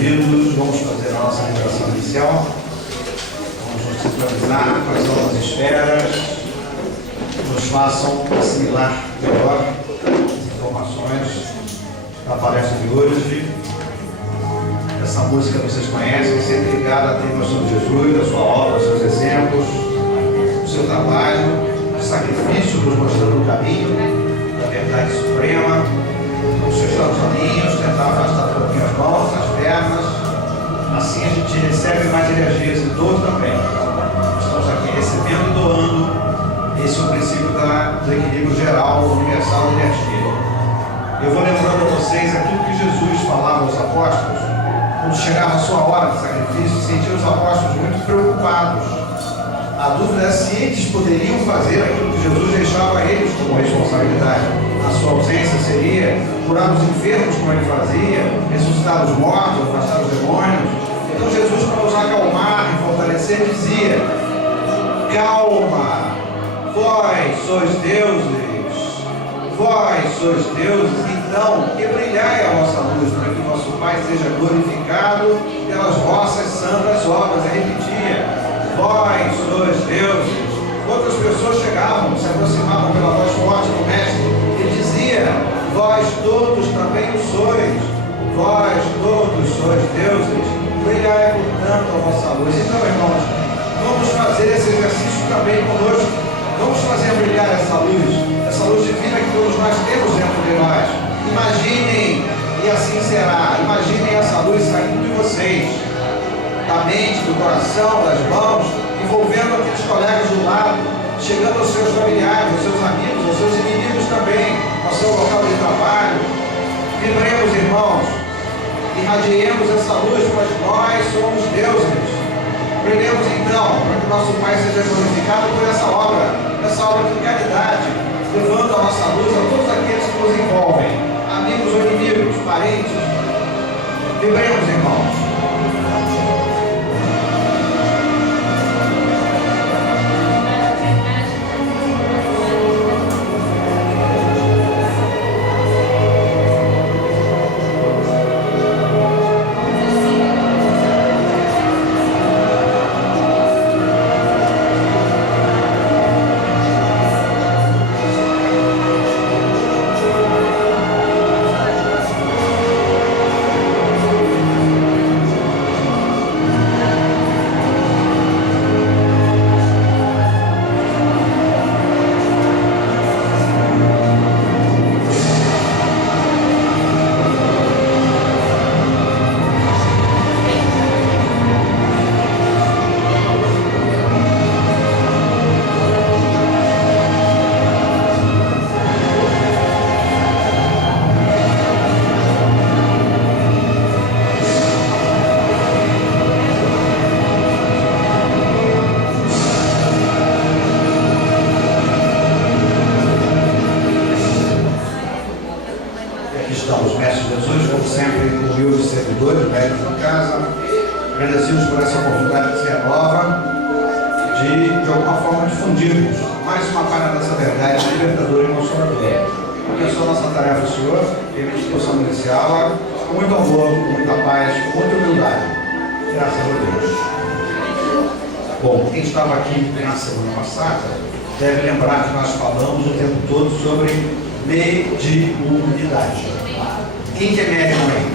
queridos, vamos fazer a nossa meditação inicial. Vamos nos sincronizar com as outras esferas que nos façam assimilar melhor as informações da palestra de hoje. Essa música vocês conhecem, sempre ligada à triunfação de Jesus, a sua obra, os seus exemplos, o seu trabalho de sacrifício, nos mostrando o caminho da verdade suprema. Os seus olhinhos, tentar afastar um pouquinho as mãos, as pernas. Assim a gente recebe mais energias e dor também. Estamos aqui recebendo e doando. Esse é o princípio do equilíbrio geral, universal da energia. Eu vou lembrando a vocês aquilo que Jesus falava aos apóstolos. Quando chegava a sua hora de sacrifício, sentia os apóstolos muito preocupados. A dúvida é se eles poderiam fazer aquilo que Jesus deixava a eles como responsabilidade. A sua ausência seria curar os enfermos como ele fazia, ressuscitar os mortos, afastar os demônios. Então Jesus, para nos acalmar e fortalecer, dizia: calma, vós sois deuses, então que brilhai a vossa luz, para que o vosso Pai seja glorificado pelas vossas santas obras. Ele repetia: vós sois deuses. Outras pessoas chegavam, se aproximavam pela voz forte do Mestre. Ele dizia: vós todos também o sois. Vós todos sois deuses. Brilhai, portanto, a vossa luz. Então, irmãos, vamos fazer esse exercício também conosco. Vamos fazer brilhar essa luz divina que todos nós temos dentro de nós. Imaginem, e assim será, imaginem essa luz saindo de vocês, da mente, do coração, das mãos, envolvendo aqueles colegas do lado, chegando aos seus familiares, aos seus amigos, aos seus inimigos também, ao seu local de trabalho. Vibremos, irmãos, irradiemos essa luz, pois nós somos deuses. Brilhemos então, para que o nosso Pai seja glorificado por essa obra de caridade, levando a nossa luz a todos aqueles que nos envolvem, amigos ou inimigos, parentes. Vibremos, irmãos. Deve lembrar que nós falamos o tempo todo sobre mediunidade. Quem que é médium aí?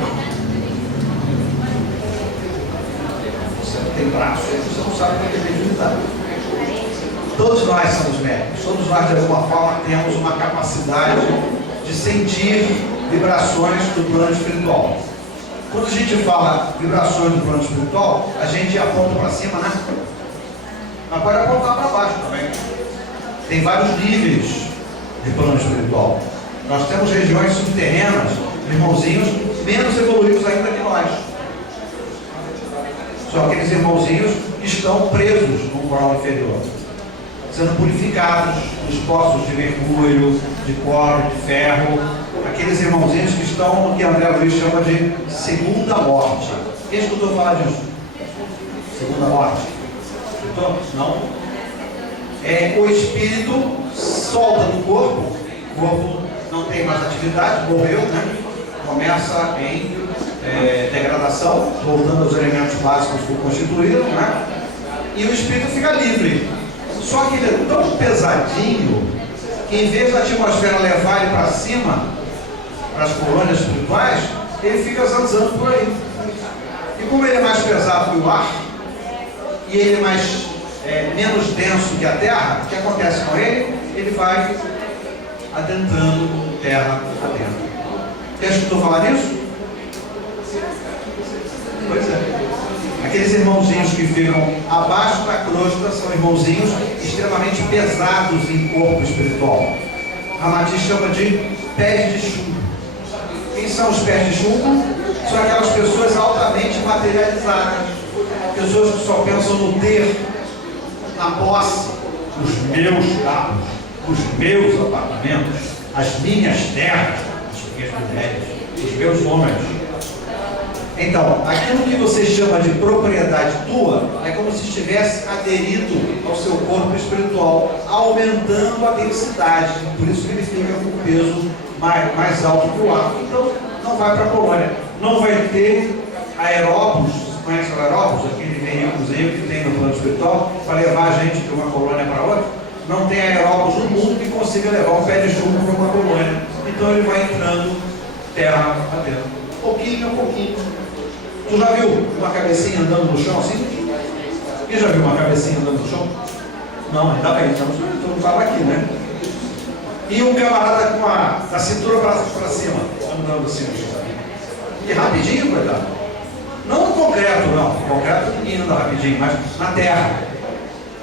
Você não tem braço, você não sabe o que é mediunidade. Todos nós somos médiums. Todos nós, de alguma forma, temos uma capacidade de sentir vibrações do plano espiritual. Quando a gente fala vibrações do plano espiritual, a gente aponta para cima, né? Mas pode apontar para baixo também. Tem vários níveis de plano espiritual. Nós temos regiões subterrenas, irmãozinhos menos evoluídos ainda que nós. São aqueles irmãozinhos que estão presos no plano inferior, sendo purificados nos poços de mercúrio, de cobre, de ferro. Aqueles irmãozinhos que estão no que André Luiz chama de segunda morte. Quem escutou falar disso? Segunda morte? Escutou? Não? O espírito solta do corpo, o corpo não tem mais atividade, morreu, né? Começa em degradação, voltando aos elementos básicos que o constituíram, né? E o espírito fica livre. Só que ele é tão pesadinho que, em vez da atmosfera levar ele para cima, para as colônias espirituais, ele fica zanzando por aí. E como ele é mais pesado que o ar, e ele é menos denso que a terra, o que acontece com ele? Ele vai adentrando terra adentro. Já escutou falar nisso? Pois é. Aqueles irmãozinhos que ficam abaixo da crosta são irmãozinhos extremamente pesados em corpo espiritual. A Mati chama de pés de chumbo. Quem são os pés de chumbo? São aquelas pessoas altamente materializadas. Pessoas que só pensam no ter, na posse, os meus carros, os meus apartamentos, as minhas terras, as minhas mulheres, os meus homens. Então, aquilo que você chama de propriedade tua é como se estivesse aderido ao seu corpo espiritual, aumentando a densidade. Por isso que ele fica com um peso mais alto que o ar. Então, não vai para a colônia. Não vai ter aeróbus, conhece o aeróbus? Aquele veículozinho que tem no plano espiritual para levar a gente de uma colônia para outra. Não tem aeróbus no mundo que consiga levar um pé de chumbo para uma colônia. Então ele vai entrando terra adentro. Pouquinho a pouquinho. Tu já viu uma cabecinha andando no chão assim? Quem já viu uma cabecinha andando no chão? Não, ainda bem, então não estava aqui, né? E um camarada com a cintura para cima, andando assim no chão. E rapidinho, coitado. Não no concreto, não. No concreto ninguém anda rapidinho, mas na terra.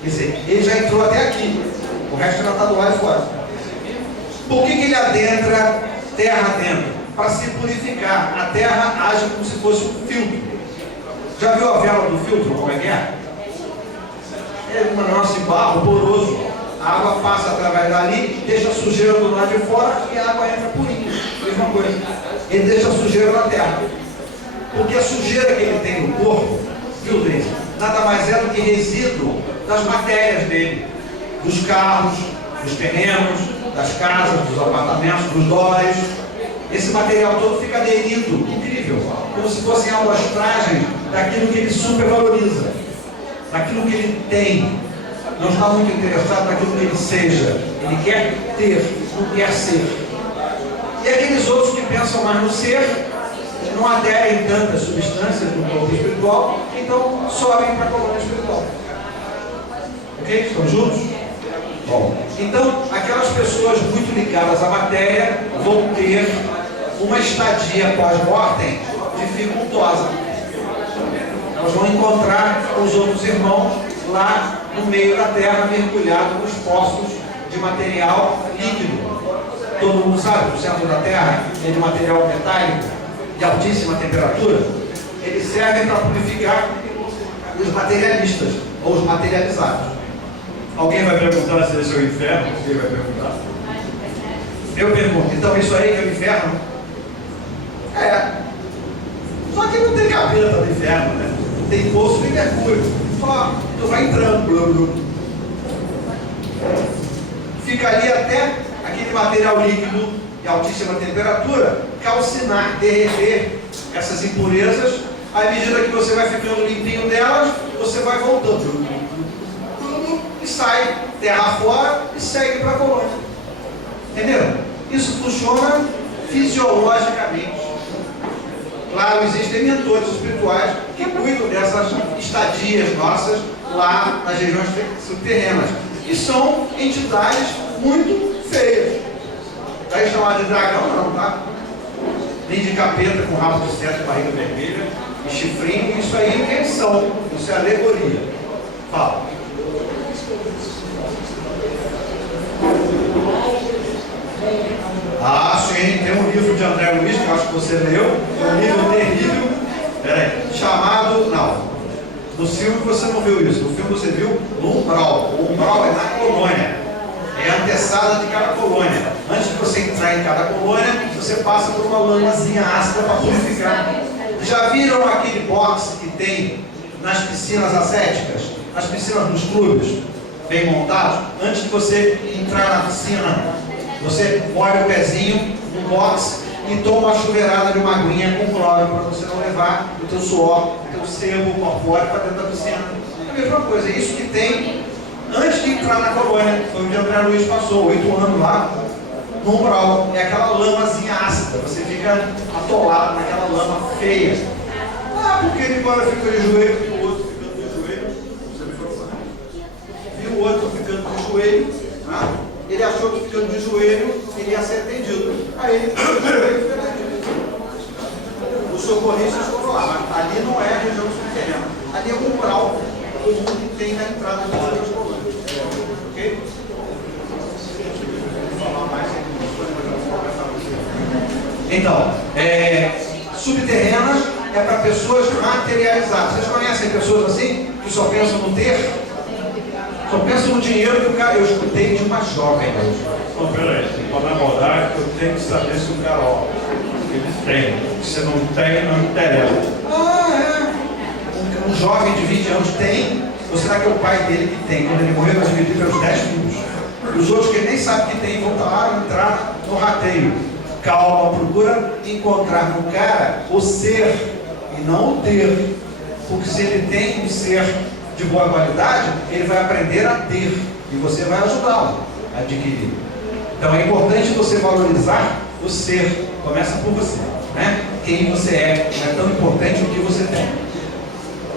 Quer dizer, ele já entrou até aqui. O resto já está do lado de fora. Por que ele adentra terra dentro? Para se purificar. A terra age como se fosse um filtro. Já viu a vela do filtro? Como é que é? É um negócio de barro poroso. A água passa através dali, deixa a sujeira do lado de fora e a água entra purinha. Mesma coisa. Ele deixa a sujeira na terra. Porque a sujeira que ele tem no corpo, viu, Deise? Nada mais é do que resíduo das matérias dele. Dos carros, dos terrenos, das casas, dos apartamentos, dos dólares. Esse material todo fica aderido, incrível, como se fossem amostragens daquilo que ele supervaloriza, daquilo que ele tem. Não está muito interessado naquilo que ele seja. Ele quer ter, não quer ser. E aqueles outros que pensam mais no ser, não aderem tantas substâncias no corpo espiritual, então sobem para a colônia espiritual. Ok? Estão juntos? Bom, então aquelas pessoas muito ligadas à matéria vão ter uma estadia pós-mortem dificultosa. Elas vão encontrar os outros irmãos lá no meio da terra, mergulhado nos poços de material líquido. Todo mundo sabe, o centro da terra é de material metálico de altíssima temperatura. Eles servem para purificar os materialistas ou os materializados. Alguém vai perguntar se esse é o inferno? Alguém vai perguntar? Eu pergunto, então isso aí que é o inferno? É. Só que não tem capeta do inferno, né? Tem poço de mercúrio. Só tu vai entrando. Blum, blum. Fica ali até aquele material líquido de altíssima temperatura calcinar, derreter essas impurezas. À medida que você vai ficando limpinho delas, você vai voltando. E sai terra fora e segue para a colônia. Entenderam? Isso funciona fisiologicamente. Claro, existem mentores espirituais que cuidam dessas estadias nossas lá nas regiões subterrâneas. E são entidades muito feias. Vai chamar de dragão, não, tá? Nem de capeta com rabo de cetro, barriga vermelha e chifrinho. Isso aí é invenção. Isso é alegoria. Fala. Ah, sim, tem um livro de André Luiz, que eu acho que você leu, um livro terrível, chamado, não, no filme você não viu isso, no filme você viu no umbral. O umbral é na colônia, é a antessada de cada colônia. Antes de você entrar em cada colônia, você passa por uma lamazinha ácida para purificar. Já viram aquele box que tem nas piscinas ascéticas, nas piscinas dos clubes, bem montados? Antes de você entrar na piscina, você molha o pezinho no box e e toma uma chuveirada de uma aguinha com cloro para você não levar o teu suor, o teu sebo corpóreo para dentro da piscina. É a mesma coisa, é isso que tem antes de entrar na colônia. Foi onde André Luiz passou 8 anos lá no umbral. É aquela lamazinha ácida, você fica atolado naquela lama feia. Ah, porque ele agora fica de joelho, viu o outro ficando de joelho, viu o outro ficando de joelho, né? Ele achou que ficando de joelho ele ia ser atendido. Aí ele ficou de joelho e foi atendido. Os socorristas foram lá, mas ali não é a região subterrânea. Ali é o umbral comum que tem na entrada das outras colônias. Ok? Vou falar mais aqui. Então, subterrâneas é para pessoas materializadas. Vocês conhecem pessoas assim, que só pensam no ter? Só pensam no dinheiro que o cara... Eu escutei de uma jovem. Não, peraí, para namorar, eu tenho que saber se o cara, ó, ele tem. Se não tem, não interessa. Ah, é. Um jovem de 20 anos tem, ou será que é o pai dele que tem? Quando ele morreu, vai dividir pelos 10 filhos. E os outros que ele nem sabe que tem, vão entrar no rateio. Calma, procura encontrar no cara o ser e não o ter. Porque se ele tem um ser de boa qualidade, ele vai aprender a ter e você vai ajudá-lo a adquirir. Então é importante você valorizar o ser. Começa por você, né? Quem você é. Não é tão importante o que você tem.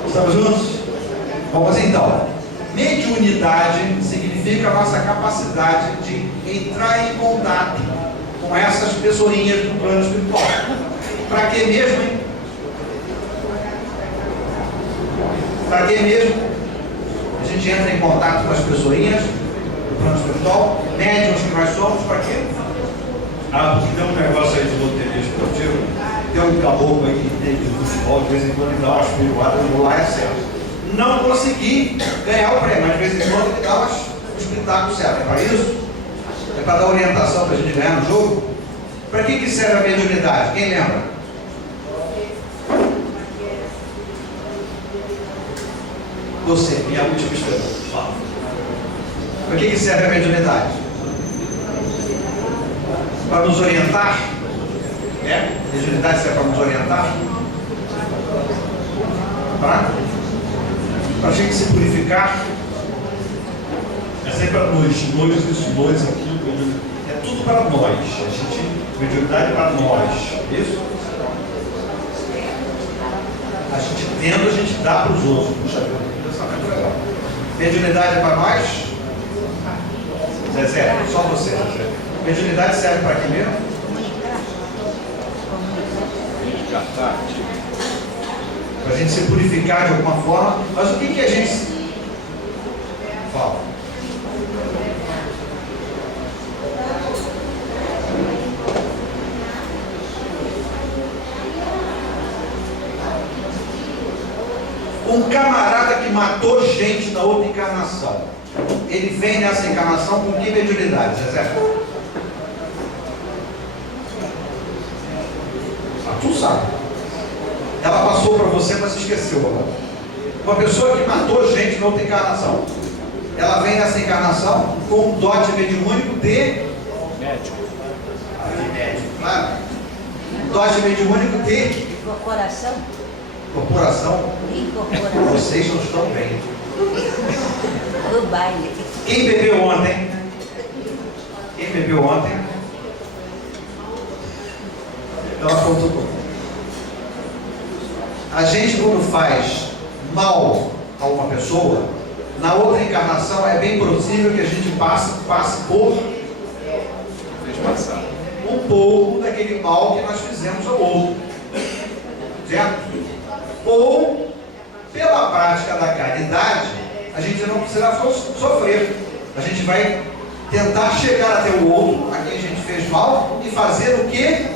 Estamos juntos? Vamos então. Mediunidade significa a nossa capacidade de entrar em contato com essas pessoinhas do plano espiritual. Para que mesmo, hein? Para que mesmo a gente entra em contato com as pessoinhas do plano espiritual? Médiuns que nós somos, para quê? Ah, porque tem um negócio aí de loteria esportiva. Tem um caboclo aí que tem de futebol, de vez em quando ele dá umas piruadas, eu vou lá e acerto. Não consegui ganhar o prêmio, mas de vez em quando ele dá os pitacos certos. É para isso? É para dar orientação para a gente ganhar no jogo? Para que serve a mediunidade? Quem lembra? Você, minha última estrela. Fala. Para que serve a mediunidade? Para nos orientar? A mediunidade serve para nos orientar? Para a gente se purificar? É sempre para nós, aquilo, é tudo para nós. Mediunidade é para nós. Isso? A gente tendo, a gente dá para os outros. Puxa vida, pensamento legal. Mediunidade é para nós? Zezé, só você, Zezé. Mediunidade serve para quem mesmo? Para a gente se purificar de alguma forma. Mas o que a gente fala? Um camarada que matou gente na outra encarnação, ele vem nessa encarnação com que mediunidade, Zezé? Ah, tu sabe. Ela passou para você, mas se esqueceu agora. Uma pessoa que matou gente na outra encarnação, ela vem nessa encarnação com um dote mediúnico de médico. Claro. Um dote mediúnico de corporação. Corporação. Vocês não estão bem. O baile. Quem bebeu ontem? Quem bebeu ontem? Ela contou tudo. A gente, quando faz mal a uma pessoa, na outra encarnação é bem possível que a gente passe por um pouco daquele mal que nós fizemos ao outro. Certo? Ou, pela prática da caridade, a gente não precisa sofrer. A gente vai tentar chegar até o outro, a quem a gente fez mal, e fazer o quê?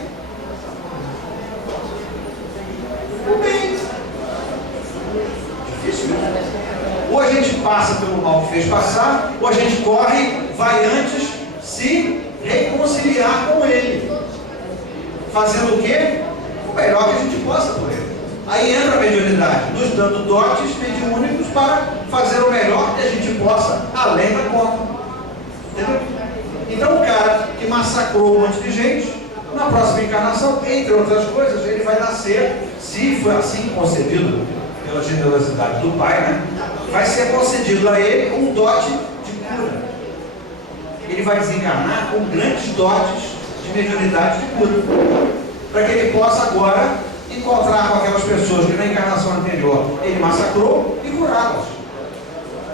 O bem. Difícil, né? Ou a gente passa pelo mal que fez passar, ou a gente corre, vai antes se reconciliar com ele. Fazendo o quê? O melhor que a gente possa por ele. Aí entra a mediunidade, nos dando dotes mediúnicos para fazer o melhor que a gente possa, além da conta. Entendeu? Então o cara que massacrou um monte de gente, na próxima encarnação, entre outras coisas, ele vai nascer, se for assim concedido pela generosidade do Pai, né? Vai ser concedido a ele um dote de cura. Ele vai desencarnar com grandes dotes de mediunidade de cura, para que ele possa agora encontrar com aquelas pessoas que na encarnação anterior ele massacrou e curá-las.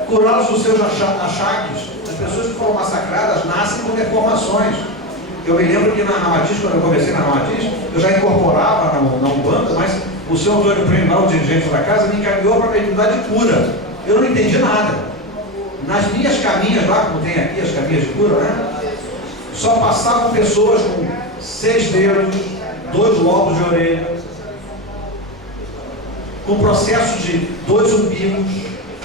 Curá-las dos seus achaques. As pessoas que foram massacradas nascem com deformações. Eu me lembro que na Ramatiz, quando eu comecei na Ramatiz, eu já incorporava na Umbanda, mas o senhor Antônio Primo, o dirigente da casa, me encaminhou para a mediunidade de cura. Eu não entendi nada. Nas minhas caminhas lá, como tem aqui as caminhas de cura, né? Só passavam pessoas com 6 dedos, 2 lobos de orelha, com processo de 2 umbigos,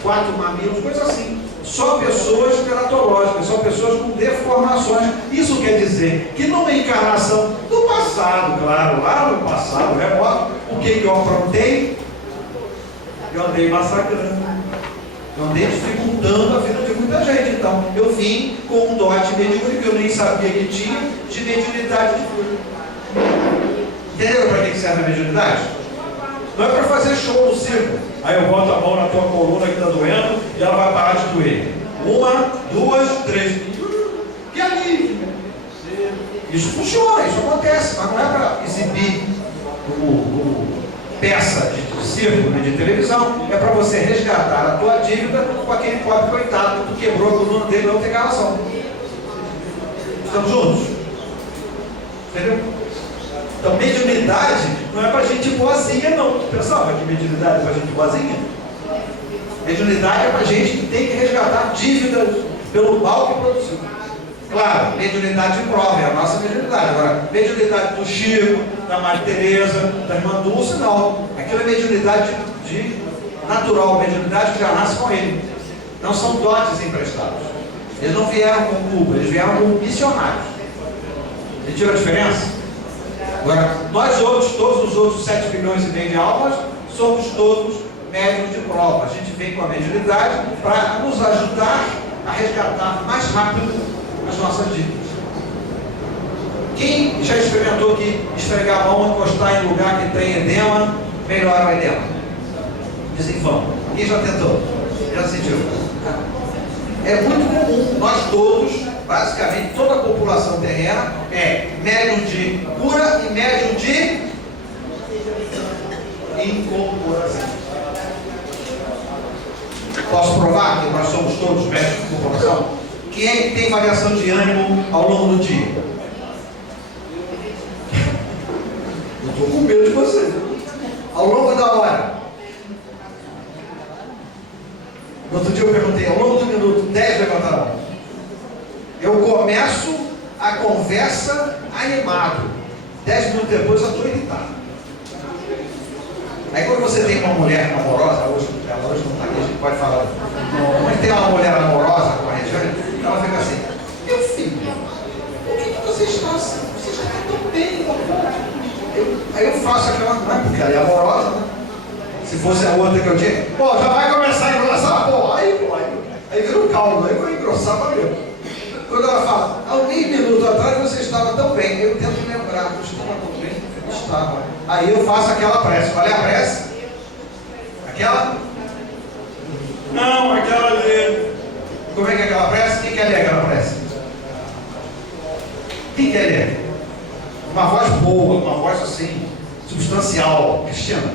4 mamilos, coisa assim. Só pessoas teratológicas, só pessoas com deformações. Isso quer dizer que numa encarnação do passado, claro, lá no passado remoto, o que eu aprontei? Eu andei massacrando. Eu andei dificultando a vida de muita gente. Então, eu vim com um dote mediúnico que eu nem sabia que tinha, de mediunidade de cura. Entendeu para que serve a mediunidade? Não é para fazer show no circo. Aí eu boto a mão na tua coluna que está doendo e ela vai parar de doer. 1, 2, 3. Que alívio! Isso funciona, isso acontece, mas não é para exibir como peça de circo, né, de televisão. É para você resgatar a tua dívida com aquele pobre coitado que tu quebrou a coluna dele na outra encarnação. Estamos juntos? Entendeu? Então, mediunidade não é para gente boazinha, não. Tu pensava que mediunidade é para gente boazinha? Mediunidade é para gente que tem que resgatar dívidas pelo mal que produziu. Claro, mediunidade de prova, é a nossa mediunidade. Agora, mediunidade do Chico, da Maria Teresa, da irmã Dulce, não. Aquilo é mediunidade de natural, mediunidade que já nasce com ele. Não são dotes emprestados. Eles não vieram com culpa, eles vieram com missionários. Entendeu a diferença? Agora, nós outros, todos os outros 7 bilhões e meio de almas, somos todos médiuns de prova. A gente vem com a mediunidade para nos ajudar a resgatar mais rápido as nossas dívidas. Quem já experimentou que esfregar a mão, encostar em lugar que tem edema, melhora o edema? Desinflama. Quem já tentou? Já sentiu? É muito comum, nós todos, basicamente toda a população terrena, é médium de cura e médium de incorporação. Posso provar que nós somos todos médios de incorporação? Quem é que tem variação de ânimo ao longo do dia? Eu estou com medo de você. Ao longo da hora. No outro dia eu perguntei, ao longo do minuto, 10 levantaram a mão. Eu começo a conversa animado. 10 minutos depois eu estou irritado. Aí quando você tem uma mulher amorosa, hoje não está aqui, a gente pode falar. Quando tem uma mulher amorosa com a Regiane, ela fica assim, meu filho, por que você está assim? Você já está tão bem, Aí eu faço aquela, não é porque ela é amorosa, né? Se fosse a outra que eu tinha, pô, já vai começar a engrossar, pô, aí vira um caldo, aí vai engrossar para mim. Quando ela fala, há meio minuto atrás você estava tão bem, eu tento lembrar, eu estava tão bem, eu estava. Aí eu faço aquela prece, qual é a prece? Aquela? Não, aquela ali. Como é que é aquela prece? Quem quer ler aquela prece? Quem quer ler? Uma voz boa, uma voz assim, substancial, Cristina.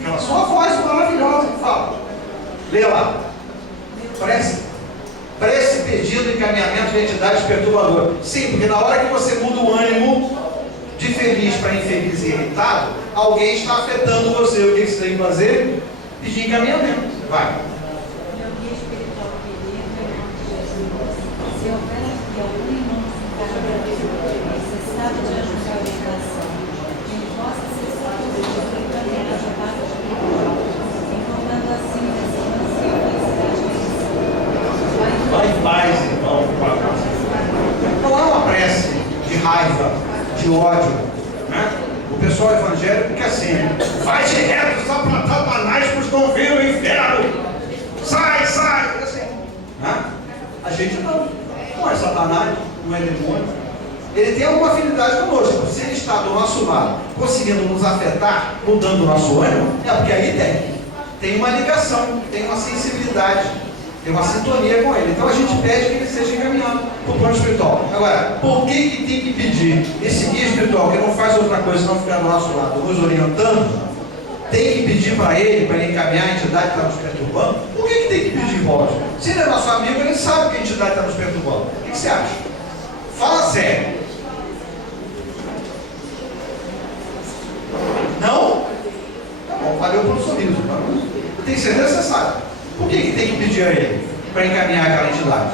Aquela sua voz maravilhosa que fala. Lê lá. Prece. Prece pedindo encaminhamento de entidades perturbadoras. Sim, porque na hora que você muda o ânimo de feliz para infeliz e irritado, alguém está afetando você. O que você tem que fazer? Pedir encaminhamento. Vai. Meu guia espiritual querido, em nome de Jesus, se houver aqui algum irmão necessitado de ajuda à orientação, que possa ser satisfeito e encaminhar a jogada espiritual, encontrando assim a segurança e a felicidade que precisa. Vai em paz, irmão. Não é uma prece de raiva, de ódio, né? O pessoal evangélico quer assim, vai direto, só para Satanás, pois não vira o inferno. Sai, sai! Assim, né? A gente não é Satanás, não é demônio. ele tem alguma afinidade conosco. Se ele está do nosso lado, conseguindo nos afetar, mudando o nosso ânimo, é porque aí tem uma ligação, tem uma sensibilidade, tem uma sintonia com ele. Então a gente pede que ele seja encaminhado para o plano espiritual. Agora, por que tem que pedir esse guia espiritual, que não faz outra coisa senão ficar do nosso lado, nos orientando, tem que pedir para ele encaminhar a entidade que está nos perturbando? Por que tem que pedir, Paulo? Se ele é nosso amigo, ele sabe que a entidade está nos perturbando. O que você acha? Fala sério. Não? Tá bom, valeu pelo sorriso. Tem certeza que você sabe. Por que tem que pedir a ele para encaminhar aquela entidade?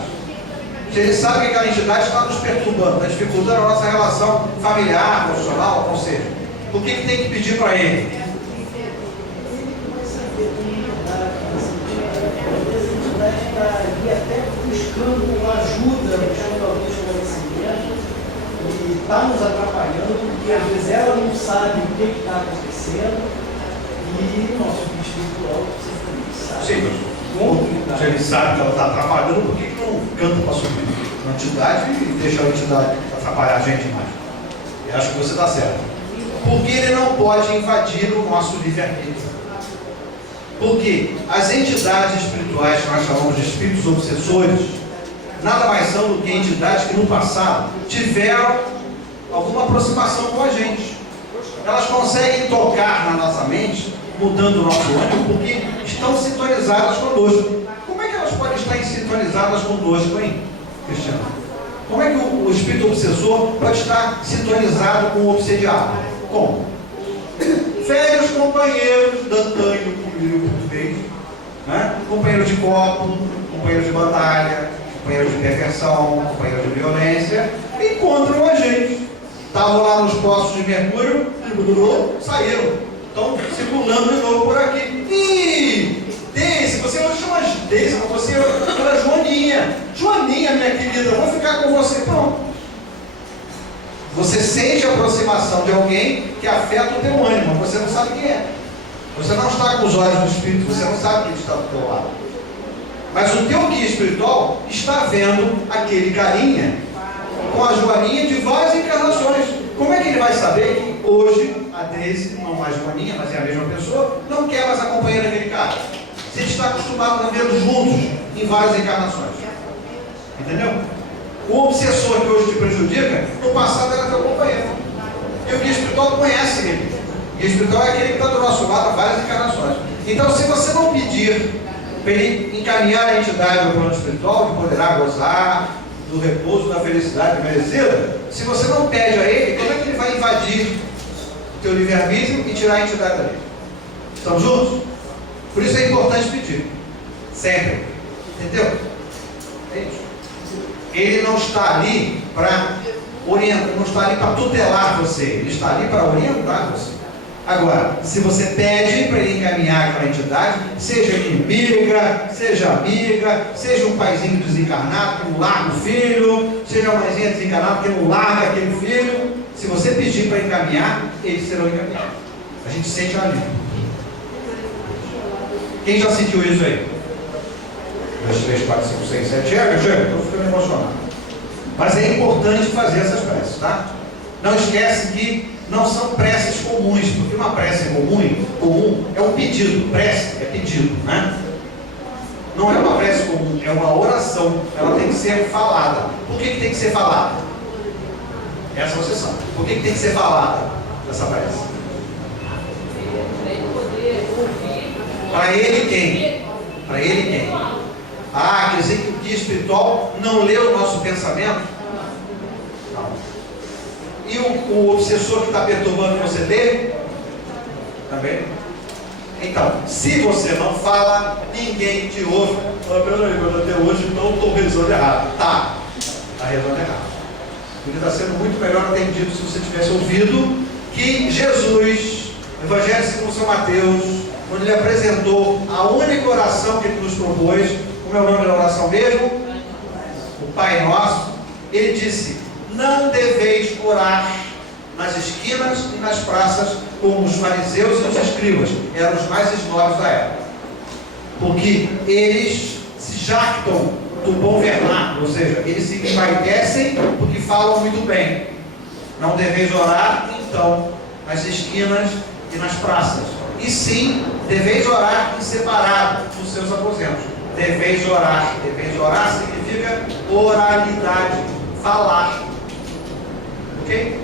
Se ele sabe que aquela entidade está nos perturbando, está dificultando a nossa relação familiar, profissional, ou seja, por que tem que pedir para ele? Até buscando ajuda, buscando algum esclarecimento, e está nos atrapalhando, porque às vezes ela não sabe o que está acontecendo, e o nosso guia espiritual sabe. Sim, se ele sabe que ela está atrapalhando, por que não canta para subir na entidade e deixa a entidade atrapalhar a gente mais? Eu acho que você está certo. Porque ele não pode invadir o nosso livre-arbítrio. Porque as entidades espirituais que nós chamamos de espíritos obsessores nada mais são do que entidades que no passado tiveram alguma aproximação com a gente. Elas conseguem tocar na nossa mente, mudando o nosso ânimo, porque estão sintonizadas conosco. Como é que elas podem estar sintonizadas conosco, hein, Cristiano? Como é que o espírito obsessor pode estar sintonizado com o obsediado? Como? Velhos companheiros da antanho comigo, né? Companheiro de copo, companheiro de batalha, companheiro de perversão, companheiro de violência, encontram a gente. Estavam lá nos postos de mercúrio, saíram. Estão circulando de novo por aqui. E Deise, você não chama Deise, você chama Joaninha. Joaninha, minha querida, vou ficar com você. Pronto. Você sente a aproximação de alguém que afeta o teu ânimo, mas você não sabe quem é. Você não está com os olhos do Espírito, você não sabe quem está do teu lado. Mas o teu guia espiritual está vendo aquele carinha com a Joaninha de várias encarnações. Como é que ele vai saber que hoje a Deise, não mais Joaninha, mas é a mesma pessoa, não quer mais acompanhar aquele cara? Se ele está acostumado a vê-los juntos em várias encarnações. Entendeu? O obsessor que hoje te prejudica, no passado era teu companheiro. E o guia espiritual conhece ele. O guia espiritual é aquele que está do nosso lado há várias encarnações. Então, se você não pedir para ele encaminhar a entidade ao plano espiritual, que poderá gozar do repouso, da felicidade merecida, se você não pede a ele, como é que ele vai invadir o teu livre-arbítrio e tirar a entidade dali? Estamos juntos? Por isso é importante pedir. Sempre. Entendeu? É isso. Ele não está ali para orientar, não está ali para tutelar você, ele está ali para orientar você. Agora, se você pede para ele encaminhar aquela entidade, seja inimiga, seja amiga, seja um paizinho desencarnado que não larga o filho, seja uma mãezinha desencarnada que não larga aquele filho, se você pedir para encaminhar, eles serão encaminhados. A gente sente um alívio. Quem já sentiu isso aí? 2, 3, 4, 5, 6, 7, chega, estou ficando emocionado. Mas é importante fazer essas preces, tá? Não esquece que não são preces comuns, porque uma prece comum é um pedido, prece é pedido, né? Não é uma prece comum, é uma oração, ela tem que ser falada. Por que tem que ser falada? Essa você sabe. Por que tem que ser falada essa prece? Para ele poder ouvir. Para ele quem? Para ele quem? Ah, quer dizer que o guia espiritual não lê o nosso pensamento? Não. E o obsessor que está perturbando você lê? Também. Então, se você não fala, ninguém te ouve. Ah, peraí, mas até hoje não estou rezando errado. Tá, está rezando errado. Porque está sendo muito melhor atendido se você tivesse ouvido que Jesus, no Evangelho segundo São Mateus, quando ele apresentou a única oração que ele nos propôs, como é o nome da oração mesmo? O Pai Nosso. Ele disse: não deveis orar nas esquinas e nas praças como os fariseus e os escribas, eram os mais esnobres da época, porque eles se jactam do bom vernáculo, ou seja, eles se envaidecem porque falam muito bem. Não deveis orar, então, nas esquinas e nas praças. E sim, deveis orar em separado dos seus aposentos. Deveis orar. Deveis orar significa oralidade, falar. Ok?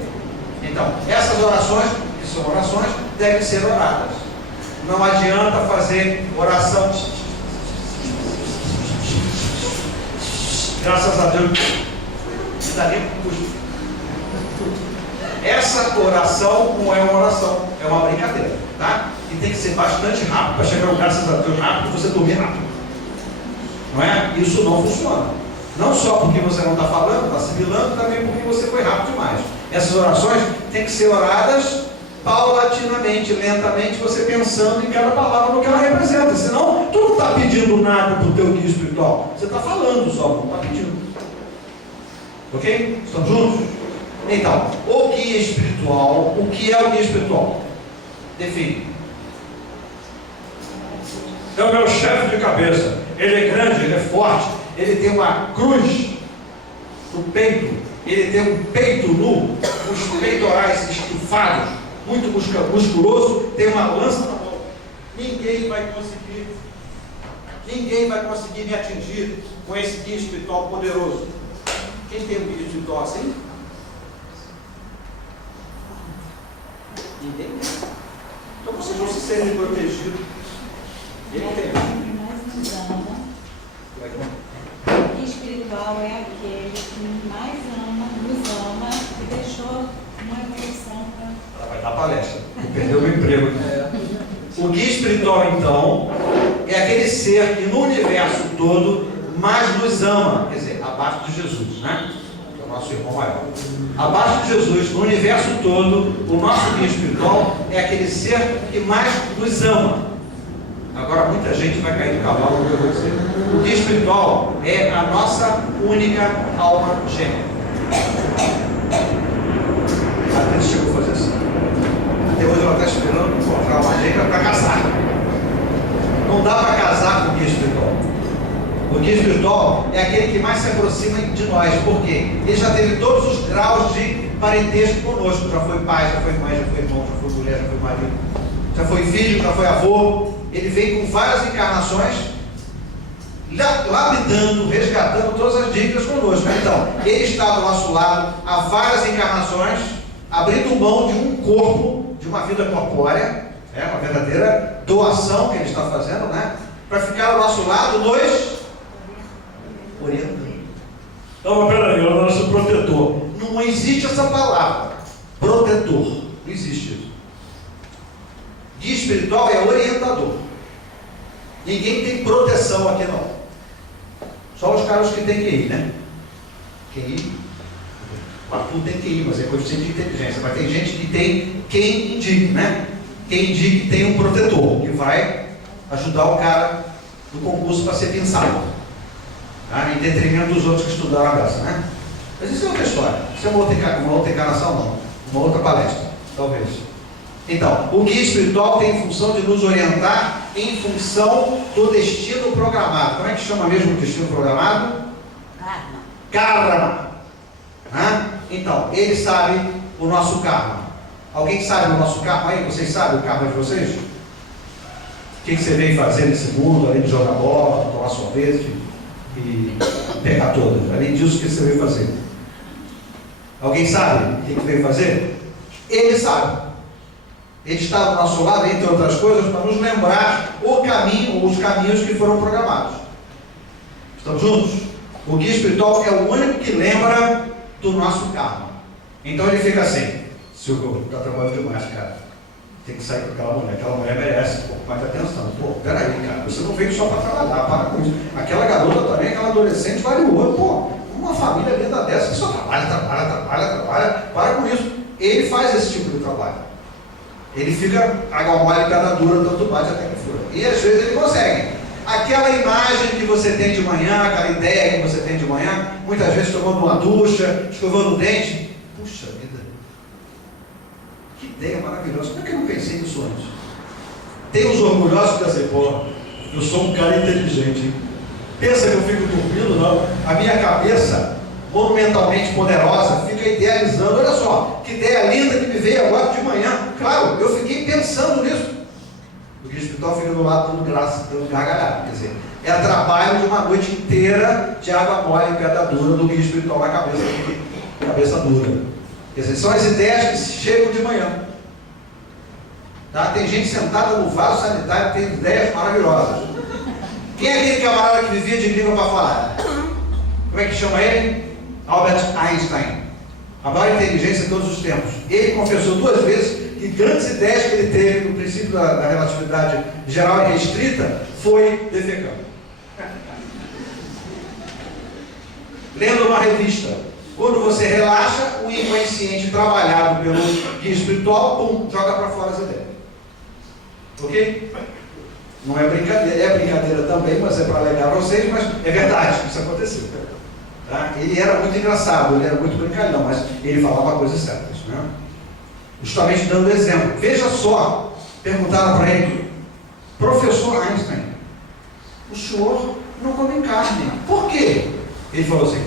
Então, essas orações, que são orações, devem ser oradas. Não adianta fazer oração. Graças a Deus. Essa oração não é uma oração, é uma brincadeira, tá? E tem que ser bastante rápido para chegar no graças a Deus rápido e você dormir rápido. Não é? Isso não funciona. Não só porque você não está falando, está assimilando, também porque você foi rápido demais. Essas orações têm que ser oradas paulatinamente, lentamente, você pensando em cada palavra no que ela representa. Senão, tu não está pedindo nada para o teu guia espiritual. Você está falando só, não está pedindo. Ok? Estamos juntos? Então, o guia espiritual, o que é o guia espiritual? Define. É o meu chefe de cabeça. Ele é grande, ele é forte, ele tem uma cruz no peito, ele tem um peito nu, os peitorais estufados, muito musculoso, tem uma lança na mão. Ninguém vai conseguir me atingir com esse guia espiritual poderoso. Quem tem um guia espiritual assim? Ninguém tem. Então vocês vão se serem protegidos. Ele tem. O guia espiritual é aquele que mais ama, nos ama e deixou uma evolução para. Ela vai dar palestra. Vou perder o meu emprego aqui. O guia espiritual, então, é aquele ser que no universo todo mais nos ama. Quer dizer, abaixo de Jesus, né? Que é o nosso irmão maior. Abaixo de Jesus, no universo todo, o nosso guia espiritual é aquele ser que mais nos ama. Agora muita gente vai cair do cavalo no que eu vou dizer. O guia espiritual é a nossa única alma gêmea. A gente chegou a fazer assim. Até hoje ela está esperando encontrar uma gêmea para casar. Não dá para casar com o guia espiritual. O guia espiritual é aquele que mais se aproxima de nós. Por quê? Ele já teve todos os graus de parentesco conosco. Já foi pai, já foi mãe, já foi irmão, já foi mulher, já foi marido, já foi filho, já foi avô. Ele veio com várias encarnações, lapidando, resgatando todas as dívidas conosco. Então, ele está do nosso lado há várias encarnações, abrindo mão de um corpo, de uma vida corpórea, uma verdadeira doação que ele está fazendo, né? Para ficar ao nosso lado, nos orientando. Não, mas peraí, é o nosso protetor. Não existe essa palavra, protetor. Não existe isso. Guia espiritual é orientador. Ninguém tem proteção aqui não. Só os caras que têm QI, né? QI. O Arthur tem QI, mas é coeficiente de inteligência. Mas tem gente que tem quem indique, né? Quem indique tem um protetor que vai ajudar o cara no concurso para ser pensado, tá? Em detrimento dos outros que estudaram a graça, né? Mas isso é outra história. Isso é uma outra encarnação, não. Uma outra palestra, talvez. Então, o guia espiritual tem função de nos orientar em função do destino programado. Como é que chama mesmo o destino programado? Karma. Então, ele sabe o nosso karma. Alguém sabe o nosso karma aí? Vocês sabem o karma de vocês? O que você veio fazer nesse mundo, além de jogar bola, tomar sorvete e pegar todas? Além disso, o que você veio fazer? Alguém sabe o que veio fazer? Ele sabe. Ele está do nosso lado, entre outras coisas, para nos lembrar o caminho, ou os caminhos que foram programados. Estamos juntos? O guia espiritual é o único que lembra do nosso karma. Então ele fica assim: Silvio, está trabalhando demais, cara. Tem que sair com aquela mulher merece um pouco mais de atenção. Pô, peraí, cara, você não veio só para trabalhar, para com isso. Aquela garota também, aquela adolescente, vale o ouro. Pô, uma família linda dessa que só trabalha, para com isso. Ele faz esse tipo de trabalho. Ele fica água mole e pedra dura, tanto bate até que fura. E às vezes ele consegue. Aquela imagem que você tem de manhã, aquela ideia que você tem de manhã, muitas vezes tomando uma ducha, escovando o dente. Puxa vida, que ideia maravilhosa. Como é que eu não pensei nisso antes? Tem os orgulhosos que dizem, pô, eu sou um cara inteligente, hein? pensa que eu fico dormindo, não. A minha cabeça, monumentalmente poderosa, fica idealizando. Olha só, que ideia linda que me veio agora de manhã. Claro, eu fiquei pensando nisso. O guia espiritual fica do lado dando graça, dando gargalhada. Quer dizer, é trabalho de uma noite inteira de água mole e pedra dura do guia espiritual na cabeça dura. Quer dizer, são as ideias que chegam de manhã. Tá? Tem gente sentada no vaso sanitário que tem ideias maravilhosas. Quem é aquele camarada que vivia de língua para falar? Como é que chama ele? Albert Einstein. A maior inteligência de todos os tempos. Ele confessou 2 vezes que grandes ideias que ele teve no princípio da relatividade geral e restrita foi defecando. Lendo uma revista. Quando você relaxa, o inconsciente trabalhado pelo guia espiritual, pum, joga para fora as ideias. Ok? Não é brincadeira, é brincadeira também, mas é para alegar vocês, mas é verdade, isso aconteceu. Tá? Ele era muito engraçado, ele era muito brincalhão, mas ele falava coisas certas, né? Justamente dando exemplo. Veja só, perguntaram para ele, professor Einstein, o senhor não come carne, por quê? Ele falou assim,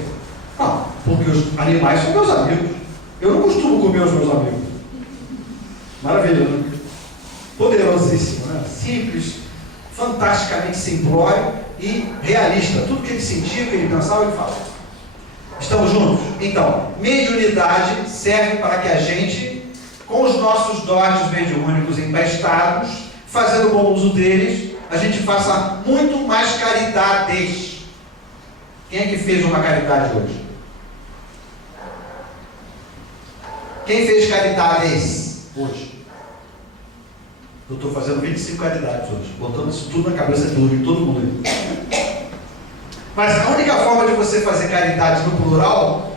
não, porque os animais são meus amigos, eu não costumo comer os meus amigos. Maravilha, né? Poderosíssimo, né? Simples, fantasticamente simplório e realista. Tudo que ele sentia, que ele pensava, ele falava. Estamos juntos? Então, mediunidade serve para que a gente, com os nossos dotes mediúnicos emprestados, fazendo bom uso deles, a gente faça muito mais caridades. Quem é que fez uma caridade hoje? Quem fez caridades hoje? Eu estou fazendo 25 caridades hoje, botando isso tudo na cabeça de todo mundo aí. Mas a única forma de você fazer caridade no plural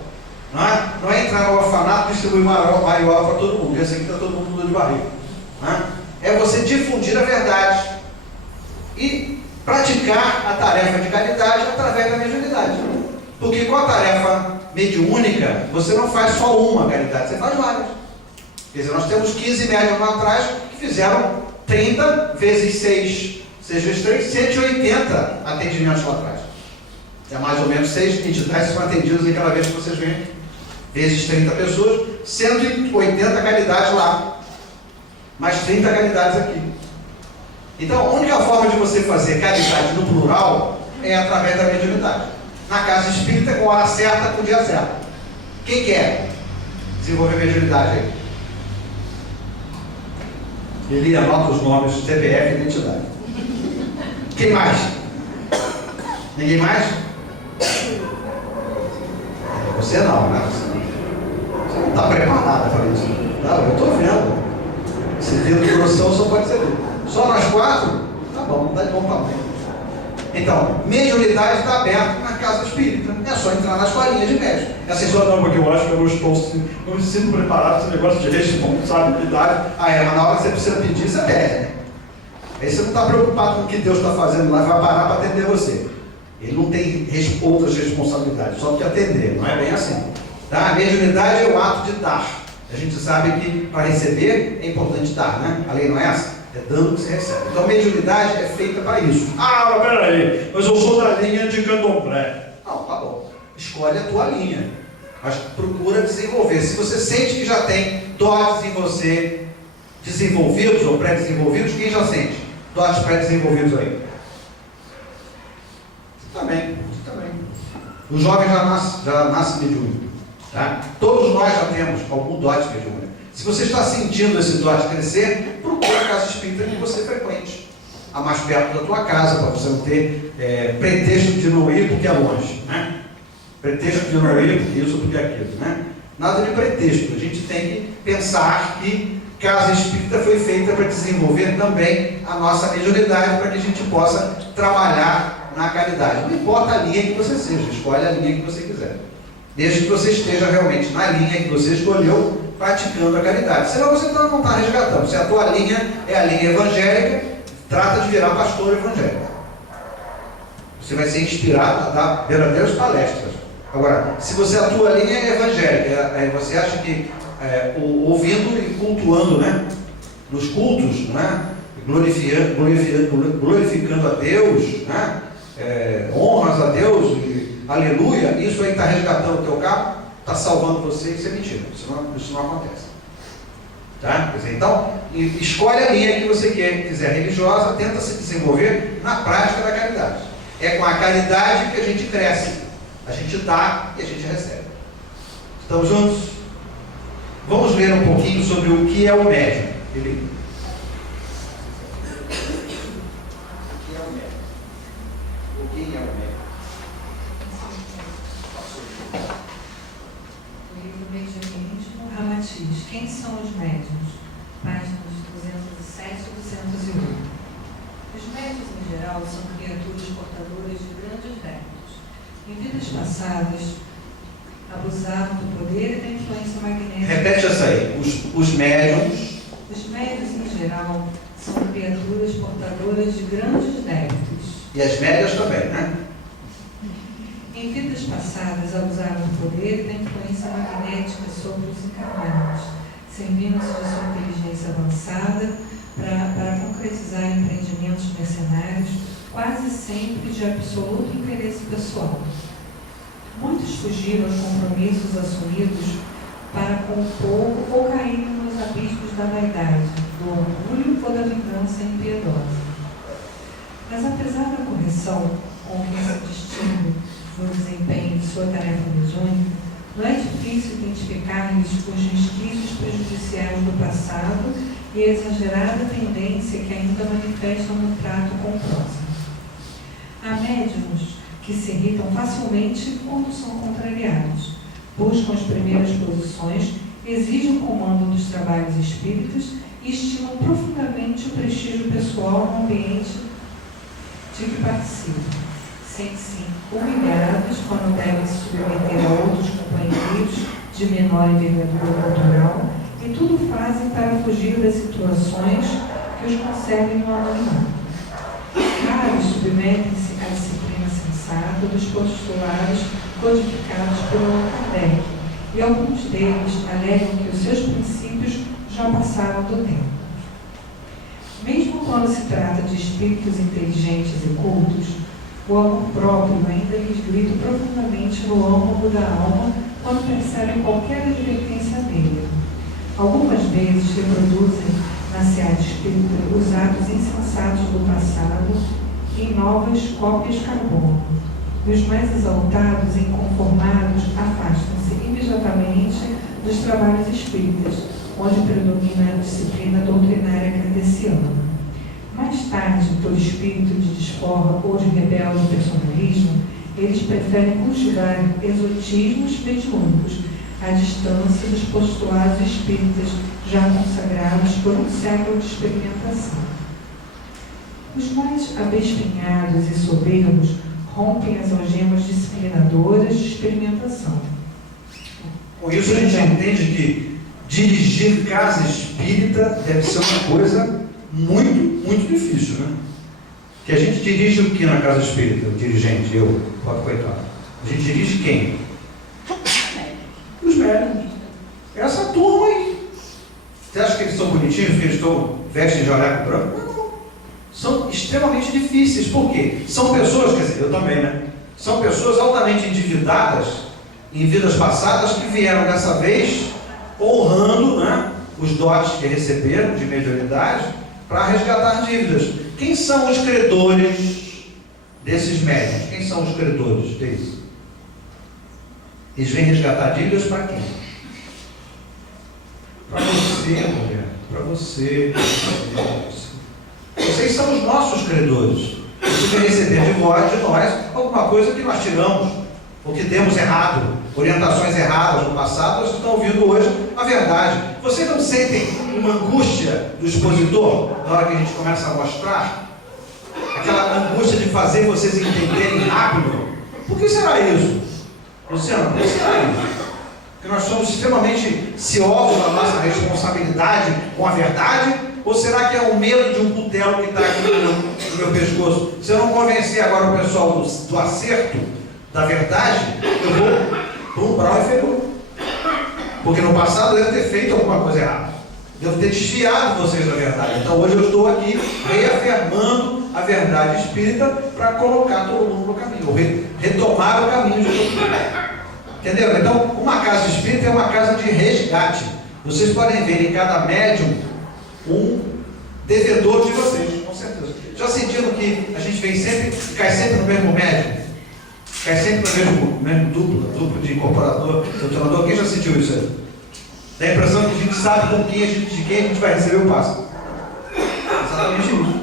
não é entrar no orfanato e distribuir mariola para todo mundo, esse aqui está todo mundo de barriga. É você difundir a verdade e praticar a tarefa de caridade através da mediunidade. Porque com a tarefa mediúnica, você não faz só uma caridade, você faz várias. Quer dizer, nós temos 15 médiuns lá atrás que fizeram 30 vezes 6 vezes 3, 180 atendimentos lá atrás. É mais ou menos 6 entidades que são atendidas em cada vez que vocês vêm, vezes 30 pessoas, 180 caridades lá, mais 30 caridades aqui. Então, a única forma de você fazer caridade no plural é através da mediunidade. Na casa espírita, com a hora certa, com o dia certo. Quem quer desenvolver mediunidade aí? Ele anota os nomes, CPF e identidade. Quem mais? Ninguém mais? Você não, né? Você não está preparada para isso. Não, eu estou vendo. Esse dedo de grossão só pode ser dele. Só nós 4? Tá bom, não dá de bom tamanho. Então, mediunidade está aberta na casa espírita. É só entrar na escolinha de médico. Essa história não, porque eu acho que eu não me sinto preparado para esse negócio de responsabilidade. Mas na hora que você precisa pedir, você pede, né? Aí você não está preocupado com o que Deus está fazendo lá, vai parar para atender você. Ele não tem outras responsabilidades, só que atender, não é bem assim. Tá? A mediunidade é o ato de dar. A gente sabe que para receber é importante dar, né? A lei não é essa? É dando que você recebe. Então, mediunidade é feita para isso. Ah, mas peraí, mas eu sou da linha de candomblé. Não, tá bom. Escolhe a tua linha. Mas procura desenvolver. Se você sente que já tem dotes em você desenvolvidos ou pré-desenvolvidos, quem já sente dotes pré-desenvolvidos aí? Você também. O jovem já nasce mediúnico. Tá? Todos nós já temos algum dote mediúnico. Se você está sentindo esse dote crescer, procura a casa espírita que você frequente, a mais perto da tua casa, para você não ter pretexto de não ir porque é longe, né? Pretexto de não ir porque isso, porque aquilo, né? Nada de pretexto. A gente tem que pensar que casa espírita foi feita para desenvolver também a nossa mediunidade, para que a gente possa trabalhar na caridade. Não importa a linha que você seja, escolhe a linha que você quiser, desde que você esteja realmente na linha que você escolheu, praticando a caridade. Senão você não está resgatando. Se a tua linha é a linha evangélica, trata de virar pastor evangélico. Você vai ser inspirado a dar verdadeiras palestras. Agora, se a tua linha é evangélica, aí você acha que ouvindo e cultuando, né? Nos cultos, né? Glorificando a Deus, né? honras a Deus, e aleluia, isso aí está resgatando o teu carro, está salvando você, isso é mentira, isso não acontece. Tá? Quer dizer, então, escolhe a linha que você quiser religiosa, tenta se desenvolver na prática da caridade. É com a caridade que a gente cresce, a gente dá e a gente recebe. Estamos juntos? Vamos ler um pouquinho sobre o que é o médium. Ele... O que é o médium? Livro Mediunismo, Ramatiz. Quem são os médiuns? Páginas 207 e 208. Os médiuns, em geral, são criaturas portadoras de grandes débitos. Em vidas passadas, abusavam do poder e da influência magnética. Repete essa aí. Os médiuns. Os médiuns, em geral, são criaturas portadoras de grandes débitos. E as médias também, né? Em vidas passadas, abusaram do poder e da influência magnética sobre os encarnados, servindo-se de sua inteligência avançada para concretizar empreendimentos mercenários, quase sempre de absoluto interesse pessoal. Muitos fugiram aos compromissos assumidos para com o povo ou caíram nos abismos da vaidade, do orgulho ou da vingança impiedosa. Mas apesar da correção com que se distingue no desempenho de sua tarefa mediúnica, não é difícil identificar-lhes os resquícios prejudiciais do passado e a exagerada tendência que ainda manifestam no trato com o próximo. Há médiuns que se irritam facilmente quando são contrariados, buscam as primeiras posições, exigem o comando dos trabalhos espíritas e estimam profundamente o prestígio pessoal no ambiente de que participam. Sentem-se humilhados quando devem se submeter a outros companheiros de menor envergadura cultural e tudo fazem para fugir das situações que os conservem no anonimato. Raros submetem-se à disciplina sensata dos postulados codificados por Allan Kardec, e alguns deles alegam que os seus princípios já passaram do tempo. Mesmo quando se trata de espíritos inteligentes e cultos, o amor próprio ainda lhes grita profundamente no âmago da alma quando percebem qualquer advertência dele. Algumas vezes reproduzem na seara espírita os atos insensatos do passado em novas cópias carbono. E os mais exaltados e inconformados afastam-se imediatamente dos trabalhos espíritas, onde predomina a disciplina doutrinária kardeciana. Mais tarde, por espírito de desforra ou de rebelde personalismo, eles preferem cultivar exotismos mediúnicos à distância dos postulados espíritas já consagrados por um século de experimentação. Os mais abespinhados e soberbos rompem as algemas disciplinadoras de experimentação. Com isso a gente entende que dirigir casa espírita deve ser uma coisa muito, muito difícil, né? Que a gente dirige o que na casa espírita? O dirigente, eu, pobre coitado. A gente dirige quem? Os médiuns. Essa turma aí. Você acha que eles são bonitinhos, que eles vestem de jaleco branco? Não. São extremamente difíceis. Por quê? São pessoas, quer dizer, eu também, né? São pessoas altamente endividadas em vidas passadas que vieram dessa vez honrando, né, os dotes que receberam de mediunidade para resgatar dívidas. Quem são os credores desses médiuns? Quem são os credores deles? Eles vêm resgatar dívidas para quem? Para você, mulher. Para você. Vocês são os nossos credores. Vocês vêm receber de nós alguma coisa que nós tiramos, ou que demos errado, orientações erradas no passado. Vocês estão ouvindo hoje a verdade. Vocês não sentem uma angústia do expositor na hora que a gente começa a mostrar? Aquela angústia de fazer vocês entenderem rápido? Por que será isso? Luciano, por que será isso? Porque nós somos extremamente ciosos da nossa responsabilidade com a verdade? Ou será que é o medo de um cutelo que está aqui no meu pescoço? Se eu não convencer agora o pessoal do acerto, da verdade, eu vou para um grau inferior. Porque no passado eu devo ter feito alguma coisa errada. Devo ter desfiado vocês da verdade. Então hoje eu estou aqui reafirmando a verdade espírita para colocar todo mundo no caminho, ou retomar o caminho de todo mundo. Entendeu? Então, uma casa espírita é uma casa de resgate. Vocês podem ver em cada médium um devedor de vocês, com certeza. Já sentiram que a gente vem sempre, cai sempre no mesmo médium? Cai sempre no mesmo duplo de incorporador, doutorador? Quem já sentiu isso aí? Dá a impressão que a gente sabe de quem a gente vai receber o passe. Exatamente isso.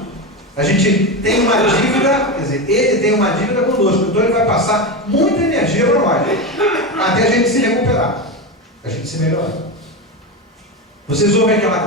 A gente tem uma dívida, quer dizer, ele tem uma dívida conosco, então ele vai passar muita energia para nós, até a gente se recuperar, a gente se melhorar. Vocês ouvem aquela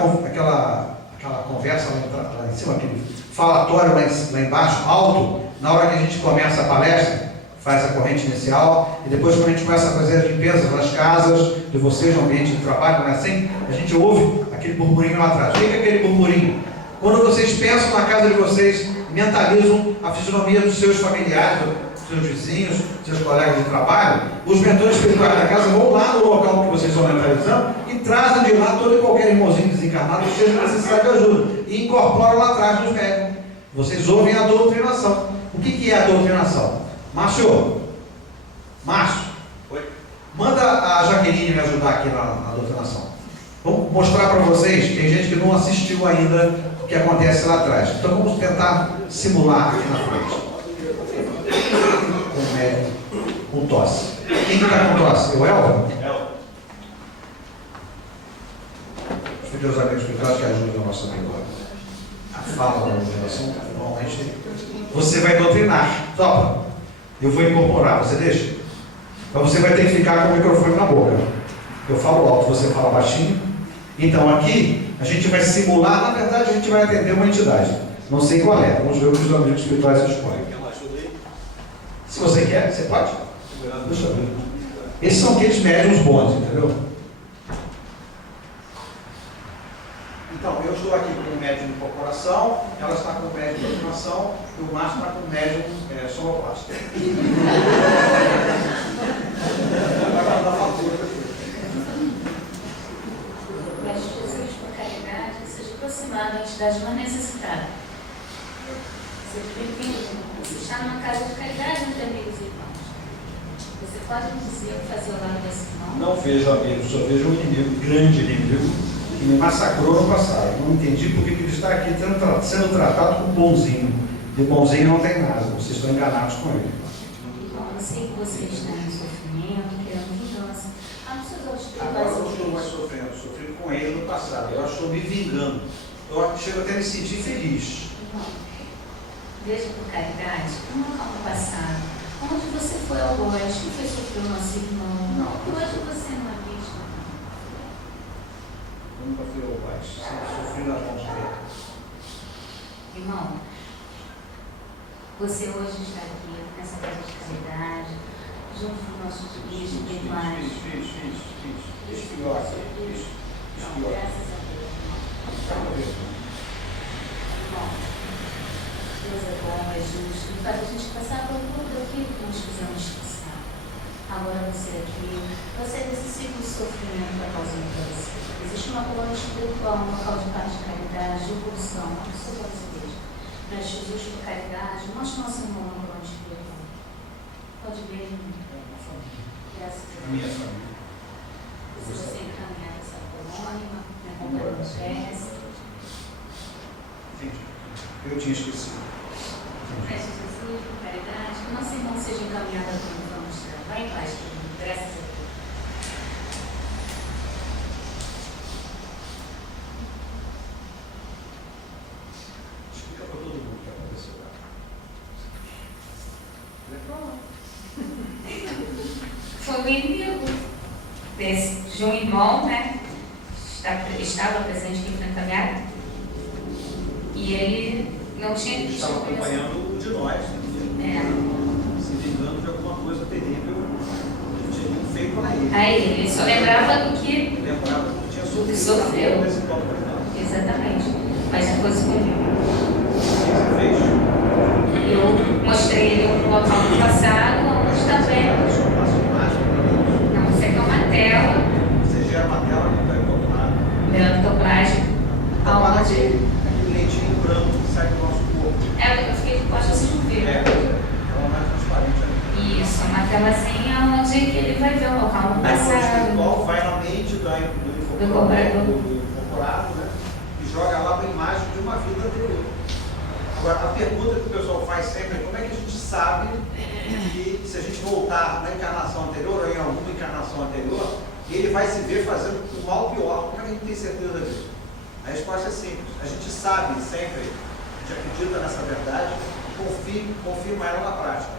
conversa lá em cima, aquele falatório lá embaixo, alto, na hora que a gente começa a palestra, faz a corrente inicial, e depois quando a gente começa a fazer as limpezas nas casas de vocês, no ambiente de trabalho, não é assim? A gente ouve aquele burburinho lá atrás. O que é aquele burburinho? Quando vocês pensam na casa de vocês, mentalizam a fisionomia dos seus familiares, dos seus vizinhos, dos seus colegas de trabalho, os mentores espirituais da casa vão lá no local que vocês estão mentalizando e trazem de lá todo e qualquer irmãozinho desencarnado que seja necessidade de ajuda e incorporam lá atrás nos médicos. Vocês ouvem a doutrinação. O que é a doutrinação? Márcio, manda a Jaqueline me ajudar aqui na doutrinação. Vamos mostrar para vocês, tem gente que não assistiu ainda o que acontece lá atrás. Então vamos tentar simular aqui na frente. Com médico, com tosse. Quem está com tosse? O Elva? Os meus amigos espirituais que ajudam a nossa memória. A fala da doutrinação, normalmente, você vai doutrinar. Topa. Eu vou incorporar, você deixa? Então você vai ter que ficar com o microfone na boca. Eu falo alto, você fala baixinho. Então aqui a gente vai simular, na verdade a gente vai atender uma entidade. Não sei qual é, vamos ver o que os amigos espirituais escolhem. Se você quer, você pode? Deixa eu ver. Esses são aqueles médiuns bons, entendeu? Então, eu estou aqui com o médium de incorporação, ela está com o médium de doutrinação e o Márcio está com o médium sonoplasta. Mas Jesus, por caridade, seja aproximado da entidade mais necessitada. Seja bem-vindo. Você está numa casa de caridade entre amigos e irmãos. Você pode me dizer o que fazer ao lado desse irmão? Não vejo amigos, só vejo um inimigo, grande inimigo, que me massacrou no passado. Não entendi porque ele está aqui sendo tratado como bonzinho. De bonzinho não tem nada, vocês estão enganados com ele. Bom, eu sei que você está em sofrimento, querendo vingança. Os seus outros Agora eu não estou mais sofrendo, sofri com ele no passado. Eu estou me vingando. Eu chego até a me sentir feliz. Irmão, veja por caridade, no passado, onde você foi ao oeste, que fez sofrer o nosso irmão, Não. e hoje você não é vítima. Eu nunca fui ao baixo, sempre sofri nas mãos dele. Irmão, você hoje está aqui nessa casa de caridade, junto com nossos guias espirituais. Isso, filhote. Graças a Deus, irmão. Irmão, Deus é bom, é justo, e faz a gente passar por tudo aquilo que nós fizemos passar. Agora você aqui, você necessita de sofrimento para causar para você. Existe uma colônia espiritual, um local de paz, de caridade, de evolução, uma pessoa brasileira. Mas Jesus, por caridade, mostra nosso irmão na colônia espiritual. Pode ver, irmão. Graças a Deus. Minha família. Se você encaminhar essa colônia, me acompanha no prece. Entendi. Eu tinha esquecido. Peço Jesus, por caridade, que nosso irmão seja encaminhado como vamos estar. Vai em paz, graças a Deus. Explica para todo mundo o que aconteceu lá. Foi o inimigo de um irmão, né? Estava presente aqui no encaminhado. E ele não tinha Ele estava acompanhando o de nós, se vingando de alguma coisa terrível que tinha feito para ele. Aí ele só lembrava do que Lembrava que tinha sofrido. Sofreu. Nesse ponto, exatamente. Mas depois como você fez? eu mostrei ele um local do passado, onde está vendo. Deixa eu passar imagem. Não, isso aqui é uma tela, Você gera uma tela que está incorporada. neurotoplágico, aonde Aquele leitinho branco que sai do nosso corpo. é incorporado, né? E joga lá a imagem de uma vida anterior. Agora, a pergunta que o pessoal faz sempre é como é que a gente sabe que se a gente voltar na encarnação anterior ou em alguma encarnação anterior, ele vai se ver fazendo o mal pior. Como é que a gente tem certeza disso? A resposta é simples. A gente sabe sempre, a gente acredita nessa verdade, confirma ela na prática.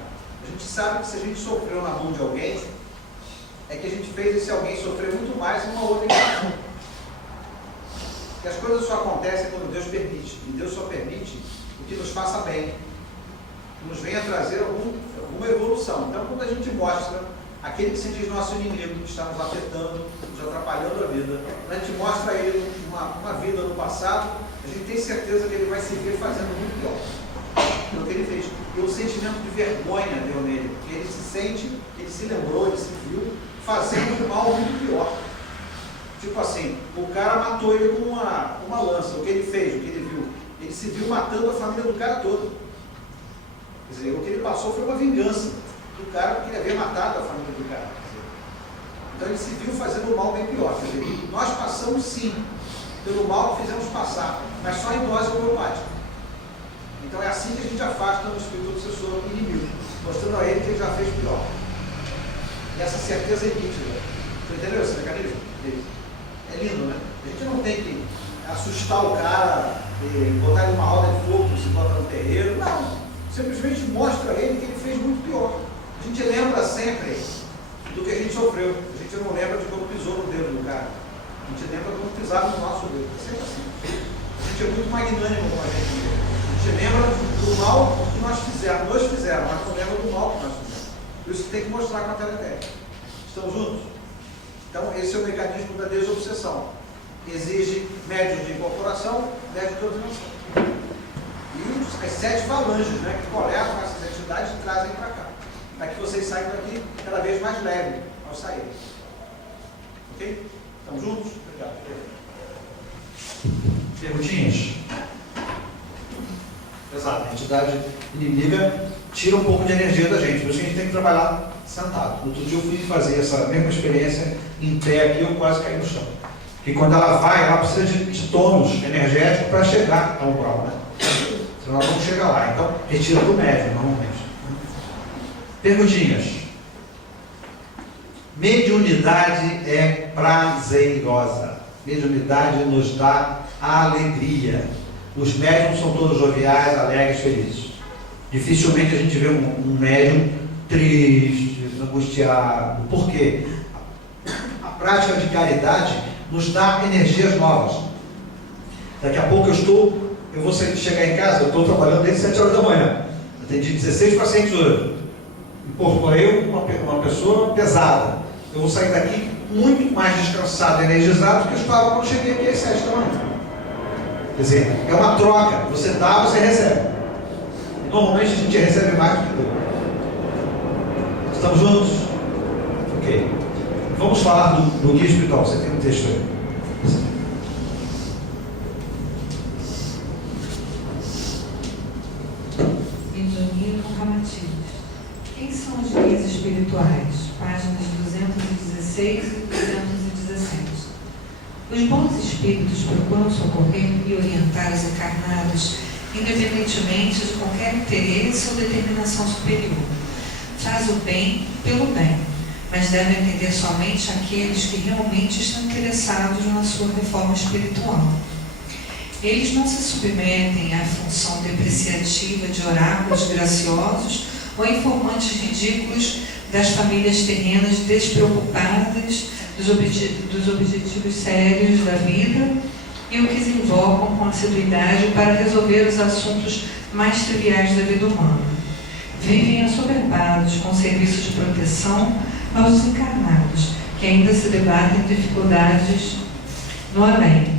A gente sabe que se a gente sofreu na mão de alguém, é que a gente fez esse alguém sofrer muito mais em uma outra encarnação. Porque as coisas só acontecem quando Deus permite. E Deus só permite o que nos faça bem, que nos venha trazer alguma evolução. Então, quando a gente mostra aquele que se diz nosso inimigo, que está nos afetando, nos atrapalhando a vida, quando a gente mostra a ele uma vida no passado, a gente tem certeza que ele vai se ver fazendo muito pior. Então, o que ele fez? E o sentimento de vergonha deu nele, porque ele se sente, ele se lembrou, ele se viu fazendo um mal muito pior. Tipo assim, o cara matou ele com uma lança. O que ele fez? O que ele viu? Ele se viu matando a família do cara todo. Quer dizer, o que ele passou foi uma vingança do cara que queria ver matado a família do cara. Então ele se viu fazendo o mal bem pior. Quer dizer, nós passamos sim pelo mal que fizemos passar, mas só em dose homeopática. Então é assim que a gente afasta o espírito obsessor do inimigo, mostrando a ele que ele já fez pior. E essa certeza é nítida. Você entendeu esse mecanismo? É lindo, né? A gente não tem que assustar o cara, botar ele numa roda de fogo, se bota no terreiro. Não. Simplesmente mostra a ele que ele fez muito pior. A gente lembra sempre do que a gente sofreu. A gente não lembra de como pisou no dedo do cara. A gente lembra de como pisava no nosso dedo. É sempre assim. A gente é muito magnânimo com a gente. A gente lembra do mal que nós fizeram, mas não lembra do mal que nós fizemos. Por isso que tem que mostrar com a teletécnica. Estamos juntos? Então, esse é o mecanismo da desobsessão. Exige médios de incorporação, médios de ordenação. E as 7 falanges, né, que coletam essas entidades e trazem para cá. Para que vocês saiam daqui cada vez mais leve ao sair. Ok? Estamos juntos? Obrigado. Perguntinhas? Exato. A entidade inimiga tira um pouco de energia da gente. Por isso que a gente tem que trabalhar sentado. Outro dia eu fui fazer essa mesma experiência em pé aqui, eu quase caí no chão. Porque quando ela vai, ela precisa de tônus energético para chegar ao umbral, né? Senão ela não chega lá. Então, retira do médium, normalmente. Perguntinhas. Mediunidade é prazerosa. Mediunidade nos dá alegria. Os médiums são todos joviais, alegres, felizes. Dificilmente a gente vê um médium triste, angustiado. Por quê? A prática de caridade nos dá energias novas. Daqui a pouco eu vou chegar em casa, eu estou trabalhando desde 7 horas da manhã. Atendi 16 pacientes hoje. Incorporei uma pessoa pesada. Eu vou sair daqui muito mais descansado e energizado do que eu estava quando cheguei aqui às 7 da manhã. Quer dizer, é uma troca. Você dá, você recebe. Normalmente a gente recebe mais do que dá. Estamos juntos? Ok. Vamos falar do guia espiritual. Você tem um texto aí. Benjamin Ramatiz. Quem são os guias espirituais? Páginas 216 e 217. Os bons espíritos procuram socorrer e orientar os encarnados, independentemente de qualquer interesse ou determinação superior. Faz o bem pelo bem, mas deve atender somente aqueles que realmente estão interessados na sua reforma espiritual. Eles não se submetem à função depreciativa de oráculos graciosos ou informantes ridículos das famílias terrenas despreocupadas dos objetivos sérios da vida e o que se invocam com assiduidade para resolver os assuntos mais triviais da vida humana. Vivem assoberbados com serviços de proteção aos desencarnados, que ainda se debatem em dificuldades no além,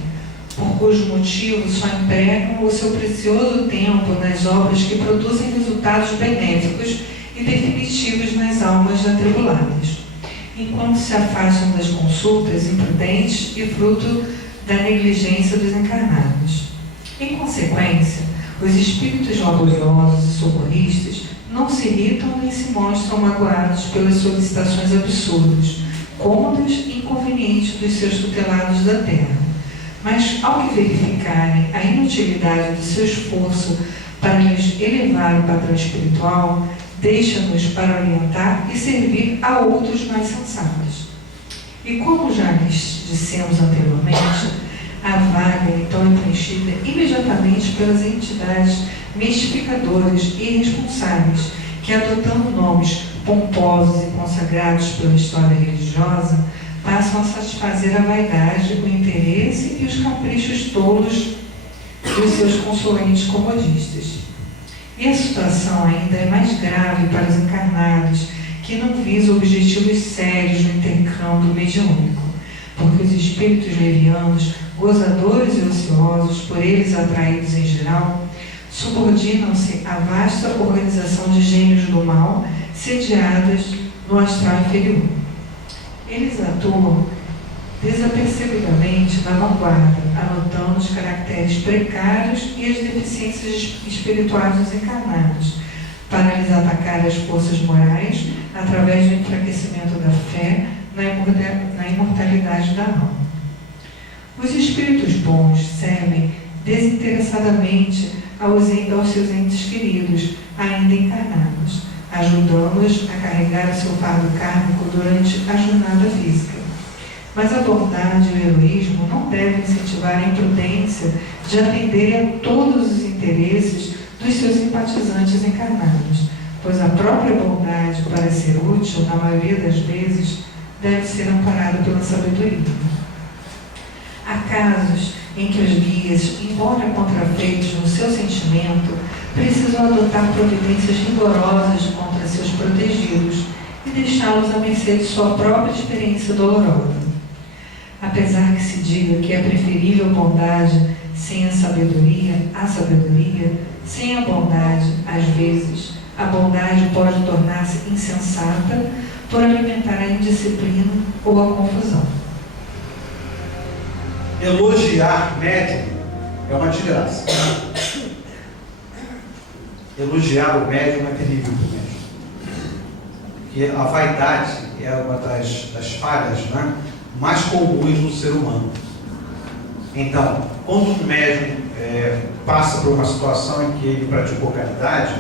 por cujo motivo só empregam o seu precioso tempo nas obras que produzem resultados benéficos e definitivos nas almas atribuladas, enquanto se afastam das consultas imprudentes e fruto da negligência dos encarnados. Em consequência, os espíritos laboriosos e socorristas não se irritam nem se mostram magoados pelas solicitações absurdas, cômodas e inconvenientes dos seus tutelados da terra. Mas, ao que verificarem a inutilidade do seu esforço para lhes elevar o padrão espiritual, deixa-nos para orientar e servir a outros mais sensatos. E como já lhes dissemos anteriormente, a vaga então é preenchida imediatamente pelas entidades mistificadoras e irresponsáveis, que, adotando nomes pomposos e consagrados pela história religiosa, passam a satisfazer a vaidade, o interesse e os caprichos tolos dos seus consulentes comodistas. E a situação ainda é mais grave para os encarnados, que não visam objetivos sérios no intercâmbio mediúnico, porque os espíritos levianos, gozadores e ociosos, por eles atraídos em geral, subordinam-se à vasta organização de gênios do mal, sediadas no astral inferior. Eles atuam desapercebidamente na vanguarda, anotando os caracteres precários e as deficiências espirituais dos encarnados, para lhes atacar as forças morais através do enfraquecimento da fé na imortalidade da alma. Os espíritos bons servem desinteressadamente aos seus entes queridos, ainda encarnados, ajudando-os a carregar o seu fardo kármico durante a jornada física. Mas a bondade e o heroísmo não devem incentivar a imprudência de atender a todos os interesses dos seus simpatizantes encarnados, pois a própria bondade, para ser útil, na maioria das vezes, deve ser amparada pela sabedoria. Há casos em que os guias, embora contrafeitos no seu sentimento, precisam adotar providências rigorosas contra seus protegidos e deixá-los à mercê de sua própria experiência dolorosa. Apesar que se diga que é preferível bondade sem a sabedoria, sem a bondade, às vezes, a bondade pode tornar-se insensata por alimentar a indisciplina ou a confusão. Elogiar médium é uma desgraça. Elogiar o médium é terrível para o médium. Porque a vaidade é uma das falhas, né, mais comuns no ser humano. Então, quando um médium passa por uma situação em que ele praticou caridade,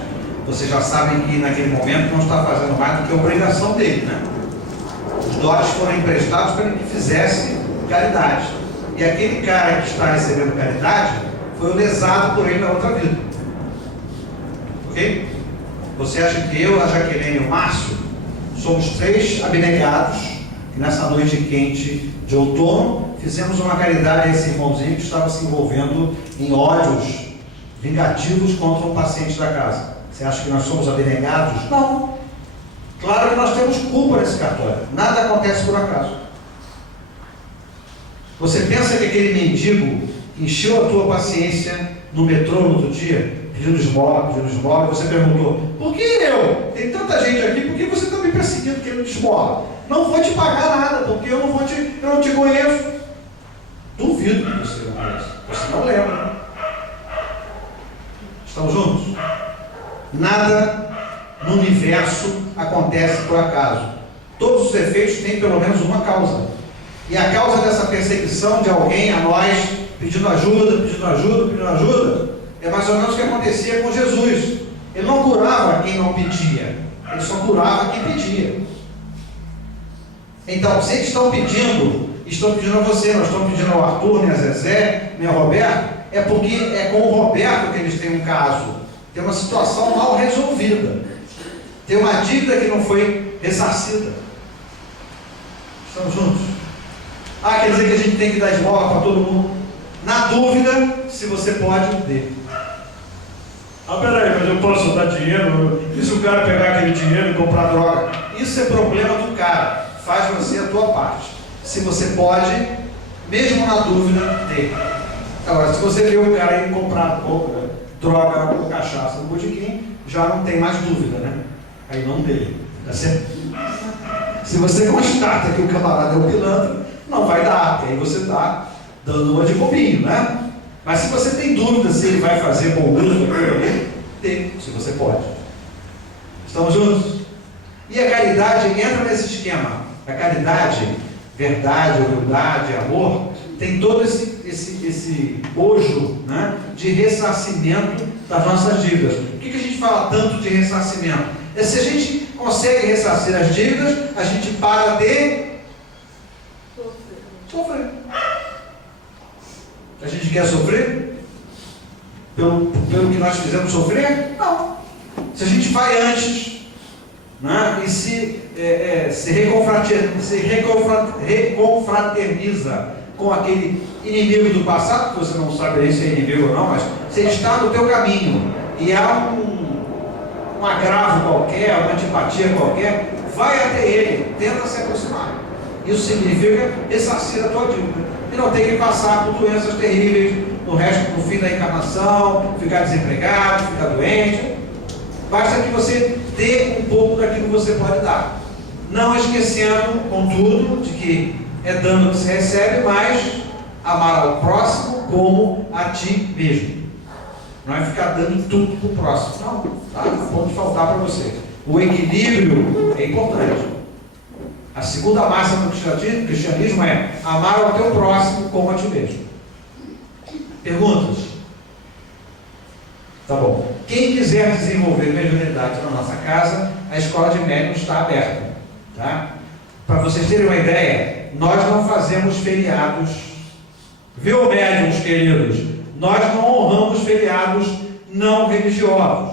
vocês já sabem que naquele momento não está fazendo mais do que a obrigação dele, né? Os dólares foram emprestados para que fizesse caridade. E aquele cara que está recebendo caridade foi o lesado por ele na outra vida. Ok? Você acha que eu, a Jaqueline e o Márcio somos 3 abnegados que nessa noite quente de outono fizemos uma caridade a esse irmãozinho que estava se envolvendo em ódios vingativos contra um paciente da casa? Você acha que nós somos abnegados? Não. Claro que nós temos culpa nesse cartório. Nada acontece por acaso. Você pensa que aquele mendigo encheu a tua paciência no metrô no outro dia, pedindo esmola, e você perguntou: por que eu? Tem tanta gente aqui, por que você está me perseguindo querendo esmola? Não vou te pagar nada, porque eu não te conheço. Duvido que você não conheça. Você não lembra. Estamos juntos? Nada no universo acontece por acaso. Todos os efeitos têm pelo menos uma causa. E a causa dessa perseguição de alguém a nós, pedindo ajuda, é mais ou menos o que acontecia com Jesus. Ele não curava quem não pedia, ele só curava quem pedia. Então, se eles estão pedindo a você, não estão pedindo ao Arthur, nem a Zezé, nem ao Roberto, é porque é com o Roberto que eles têm um caso, tem uma situação mal resolvida, tem uma dívida que não foi ressarcida. Estamos juntos? Quer dizer que a gente tem que dar esmola para todo mundo? Na dúvida, se você pode, dê. Peraí, mas eu posso dar dinheiro? E se o cara pegar aquele dinheiro e comprar droga? Isso é problema do cara. Faz você a tua parte. Se você pode, mesmo na dúvida, dê. Agora, se você vê o cara ir comprar droga ou cachaça no botequim, já não tem mais dúvida, né? Aí não dê. Tá certo? Se você constata que o camarada é um pilantra, não vai dar, porque aí você está dando uma de bobinho, né? Mas se você tem dúvida se ele vai fazer bom uso daquilo ali, dê, se você pode. Estamos juntos? E a caridade entra nesse esquema. A caridade, verdade, humildade, amor, tem todo esse bojo, né, de ressarcimento das nossas dívidas. Por que a gente fala tanto de ressarcimento? É se a gente consegue ressarcir as dívidas, a gente para de sofrer. A gente quer sofrer? Pelo que nós fizemos sofrer? Não. Se a gente vai antes, né, e se reconfraterniza com aquele inimigo do passado, que você não sabe se é inimigo ou não, mas se ele está no teu caminho e há um agravo qualquer, uma antipatia qualquer, vai até ele, tenta se aproximar. Isso significa ressarcir a tua dívida e não ter que passar por doenças terríveis no fim da encarnação, ficar desempregado, ficar doente. Basta que você dê um pouco daquilo que você pode dar, não esquecendo, contudo, de que é dando que se recebe, mas amar ao próximo como a ti mesmo. Não é ficar dando tudo para o próximo, não, tá? A ponto de faltar para você. O equilíbrio é importante. A segunda máxima do cristianismo é amar ao teu próximo como a ti mesmo. Perguntas? Tá bom. Quem quiser desenvolver mediunidade na nossa casa, a escola de médium está aberta, tá? Para vocês terem uma ideia, nós não fazemos feriados, viu, médiuns queridos? Nós não honramos feriados não religiosos.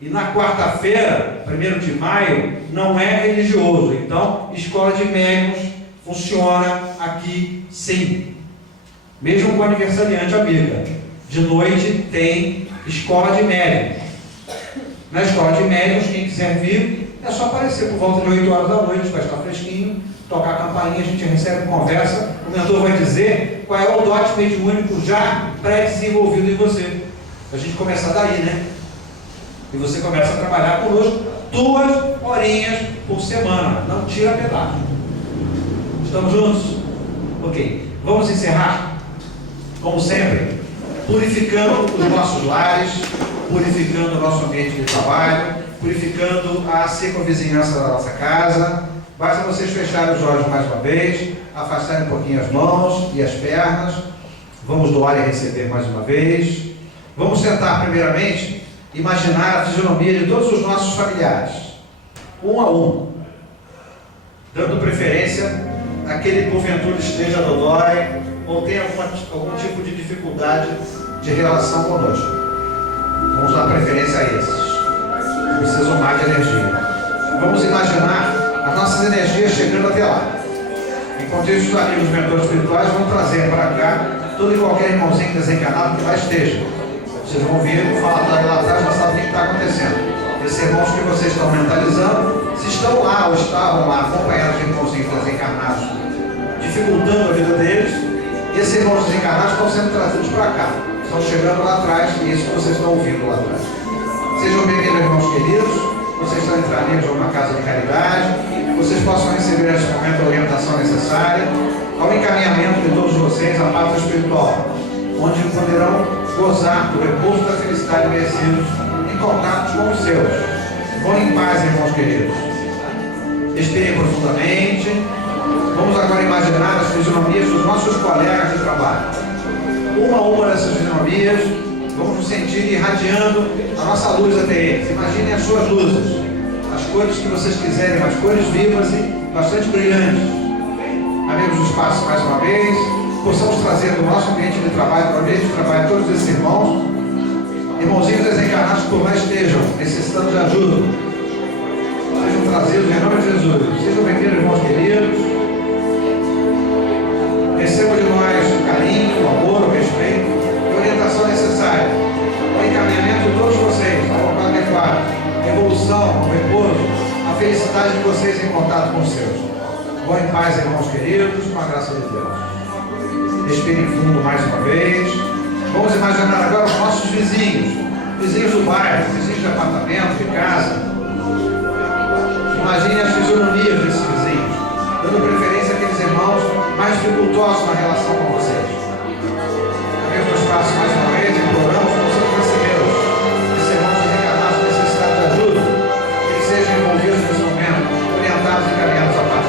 E na quarta-feira, 1º de maio, não é religioso. Então, escola de médiuns funciona aqui sim. Mesmo com aniversariante amiga. De noite tem escola de médiuns. Na escola de médiuns, quem quiser vir, é só aparecer por volta de 8 horas da noite, vai estar fresquinho, tocar a campainha, a gente recebe conversa, o mentor vai dizer qual é o dote mediúnico já pré-desenvolvido em você. A gente começa daí, né? E você começa a trabalhar conosco 2 horinhas por semana. Não tira pedaço. Estamos juntos? Ok. Vamos encerrar, como sempre, purificando os nossos lares, purificando o nosso ambiente de trabalho, purificando a circunvizinhança da nossa casa. Basta vocês fecharem os olhos mais uma vez, afastarem um pouquinho as mãos e as pernas. Vamos doar e receber mais uma vez. Vamos sentar primeiramente, imaginar a fisionomia de todos os nossos familiares, um a um, dando preferência àquele que porventura esteja dodói ou tenha algum tipo de dificuldade de relação conosco. Vamos dar preferência a esses. Precisam mais de energia. Vamos imaginar as nossas energias chegando até lá. Enquanto isso, os amigos mentores espirituais vão trazer para cá todo e qualquer irmãozinho desencarnado que lá esteja. Vocês vão ver o falatório lá atrás, já sabem o que está acontecendo. Esses irmãos que vocês estão mentalizando, se estão lá ou estavam lá acompanhados de irmãozinhos desencarnados, dificultando a vida deles, esses irmãos desencarnados estão sendo trazidos para cá. Estão chegando lá atrás, e isso que vocês estão ouvindo lá atrás. Sejam bem-vindos, irmãos queridos. Vocês estão entrando em uma casa de caridade. Vocês possam receber neste momento a orientação necessária ao encaminhamento de todos vocês à pátria espiritual, onde poderão gozar do recurso da felicidade merecidos em contatos com os seus. Vão em paz, irmãos queridos. Respirem profundamente. Vamos agora imaginar as fisionomias dos nossos colegas de trabalho. Uma a uma dessas fisionomias, vamos nos sentir irradiando a nossa luz até eles. Imaginem as suas luzes, as cores que vocês quiserem, mas cores vivas e bastante brilhantes. Amigos do espaço, mais uma vez, possamos trazer do nosso ambiente de trabalho para o ambiente de trabalho todos esses irmãos, irmãozinhos desencarnados que por lá estejam, necessitando de ajuda. Sejam trazidos em nome de Jesus. Sejam bem-vindos, irmãos queridos. Recebam de nós o carinho, o amor, o respeito e a orientação necessária. O encaminhamento de todos vocês ao local adequado, a evolução, o repouso, a felicidade de vocês em contato com os seus. Vão em paz, irmãos queridos, com a graça de Deus. Respirem fundo mais uma vez. Vamos imaginar agora os nossos vizinhos, vizinhos do bairro, vizinhos de apartamento, de casa. Imaginem as fisionomias desses vizinhos, dando preferência àqueles irmãos mais dificultosos na relação com vocês. Abrimos o espaço mais uma vez, imploramos que vocês recebemos esses irmãos desencarnados necessitados de ajuda, que eles sejam envolvidos nesse momento, orientados e encaminhados à paz.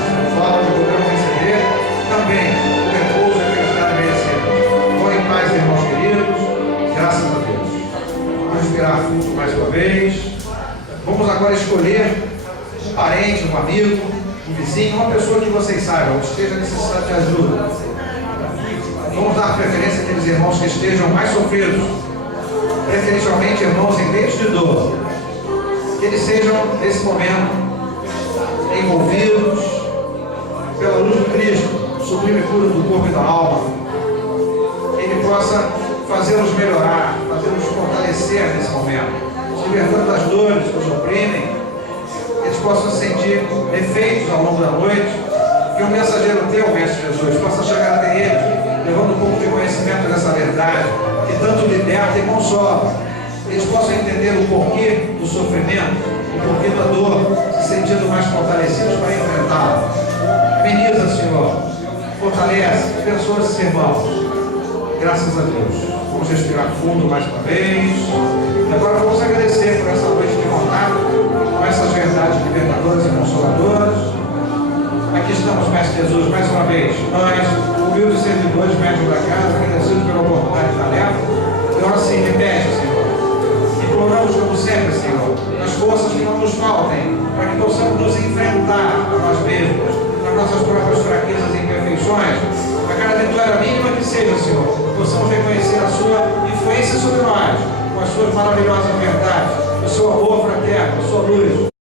agora escolher um parente, um amigo, um vizinho, uma pessoa que vocês saibam, que esteja necessitando de ajuda. Vamos dar preferência àqueles irmãos que estejam mais sofridos, preferencialmente irmãos em leitos de dor, que eles sejam, nesse momento, envolvidos pela luz do Cristo, sublime cura do corpo e da alma. Ele possa fazê-los melhorar, fazê-los fortalecer nesse momento, se libertando das dores que os oprimem, eles possam sentir efeitos ao longo da noite, que o mensageiro teu, Mestre Jesus, possa chegar até eles, levando um pouco de conhecimento dessa verdade, que tanto liberta e consola. Eles possam entender o porquê do sofrimento, o porquê da dor, se sentindo mais fortalecidos para enfrentá-la. Ameniza, Senhor, fortalece, abençoa esses irmãos. Graças a Deus. Vamos respirar fundo mais uma vez. E agora vamos agradecer por essa noite de contato, com essas verdades libertadoras e consoladoras. Aqui estamos, Mestre Jesus, mais uma vez. Nós, humildes servidores, médicos da casa, agradecidos pela oportunidade de tarefa. E agora sim, repete, Senhor. Imploramos, como sempre, Senhor, as forças que não nos faltem, para que possamos nos enfrentar a nós mesmos, nas nossas próprias fraquezas e imperfeições, a cada vitória mínima que seja, Senhor, possamos reconhecer a sua influência sobre nós, com as suas maravilhosas verdades, a sua amor fraterno, a sua luz.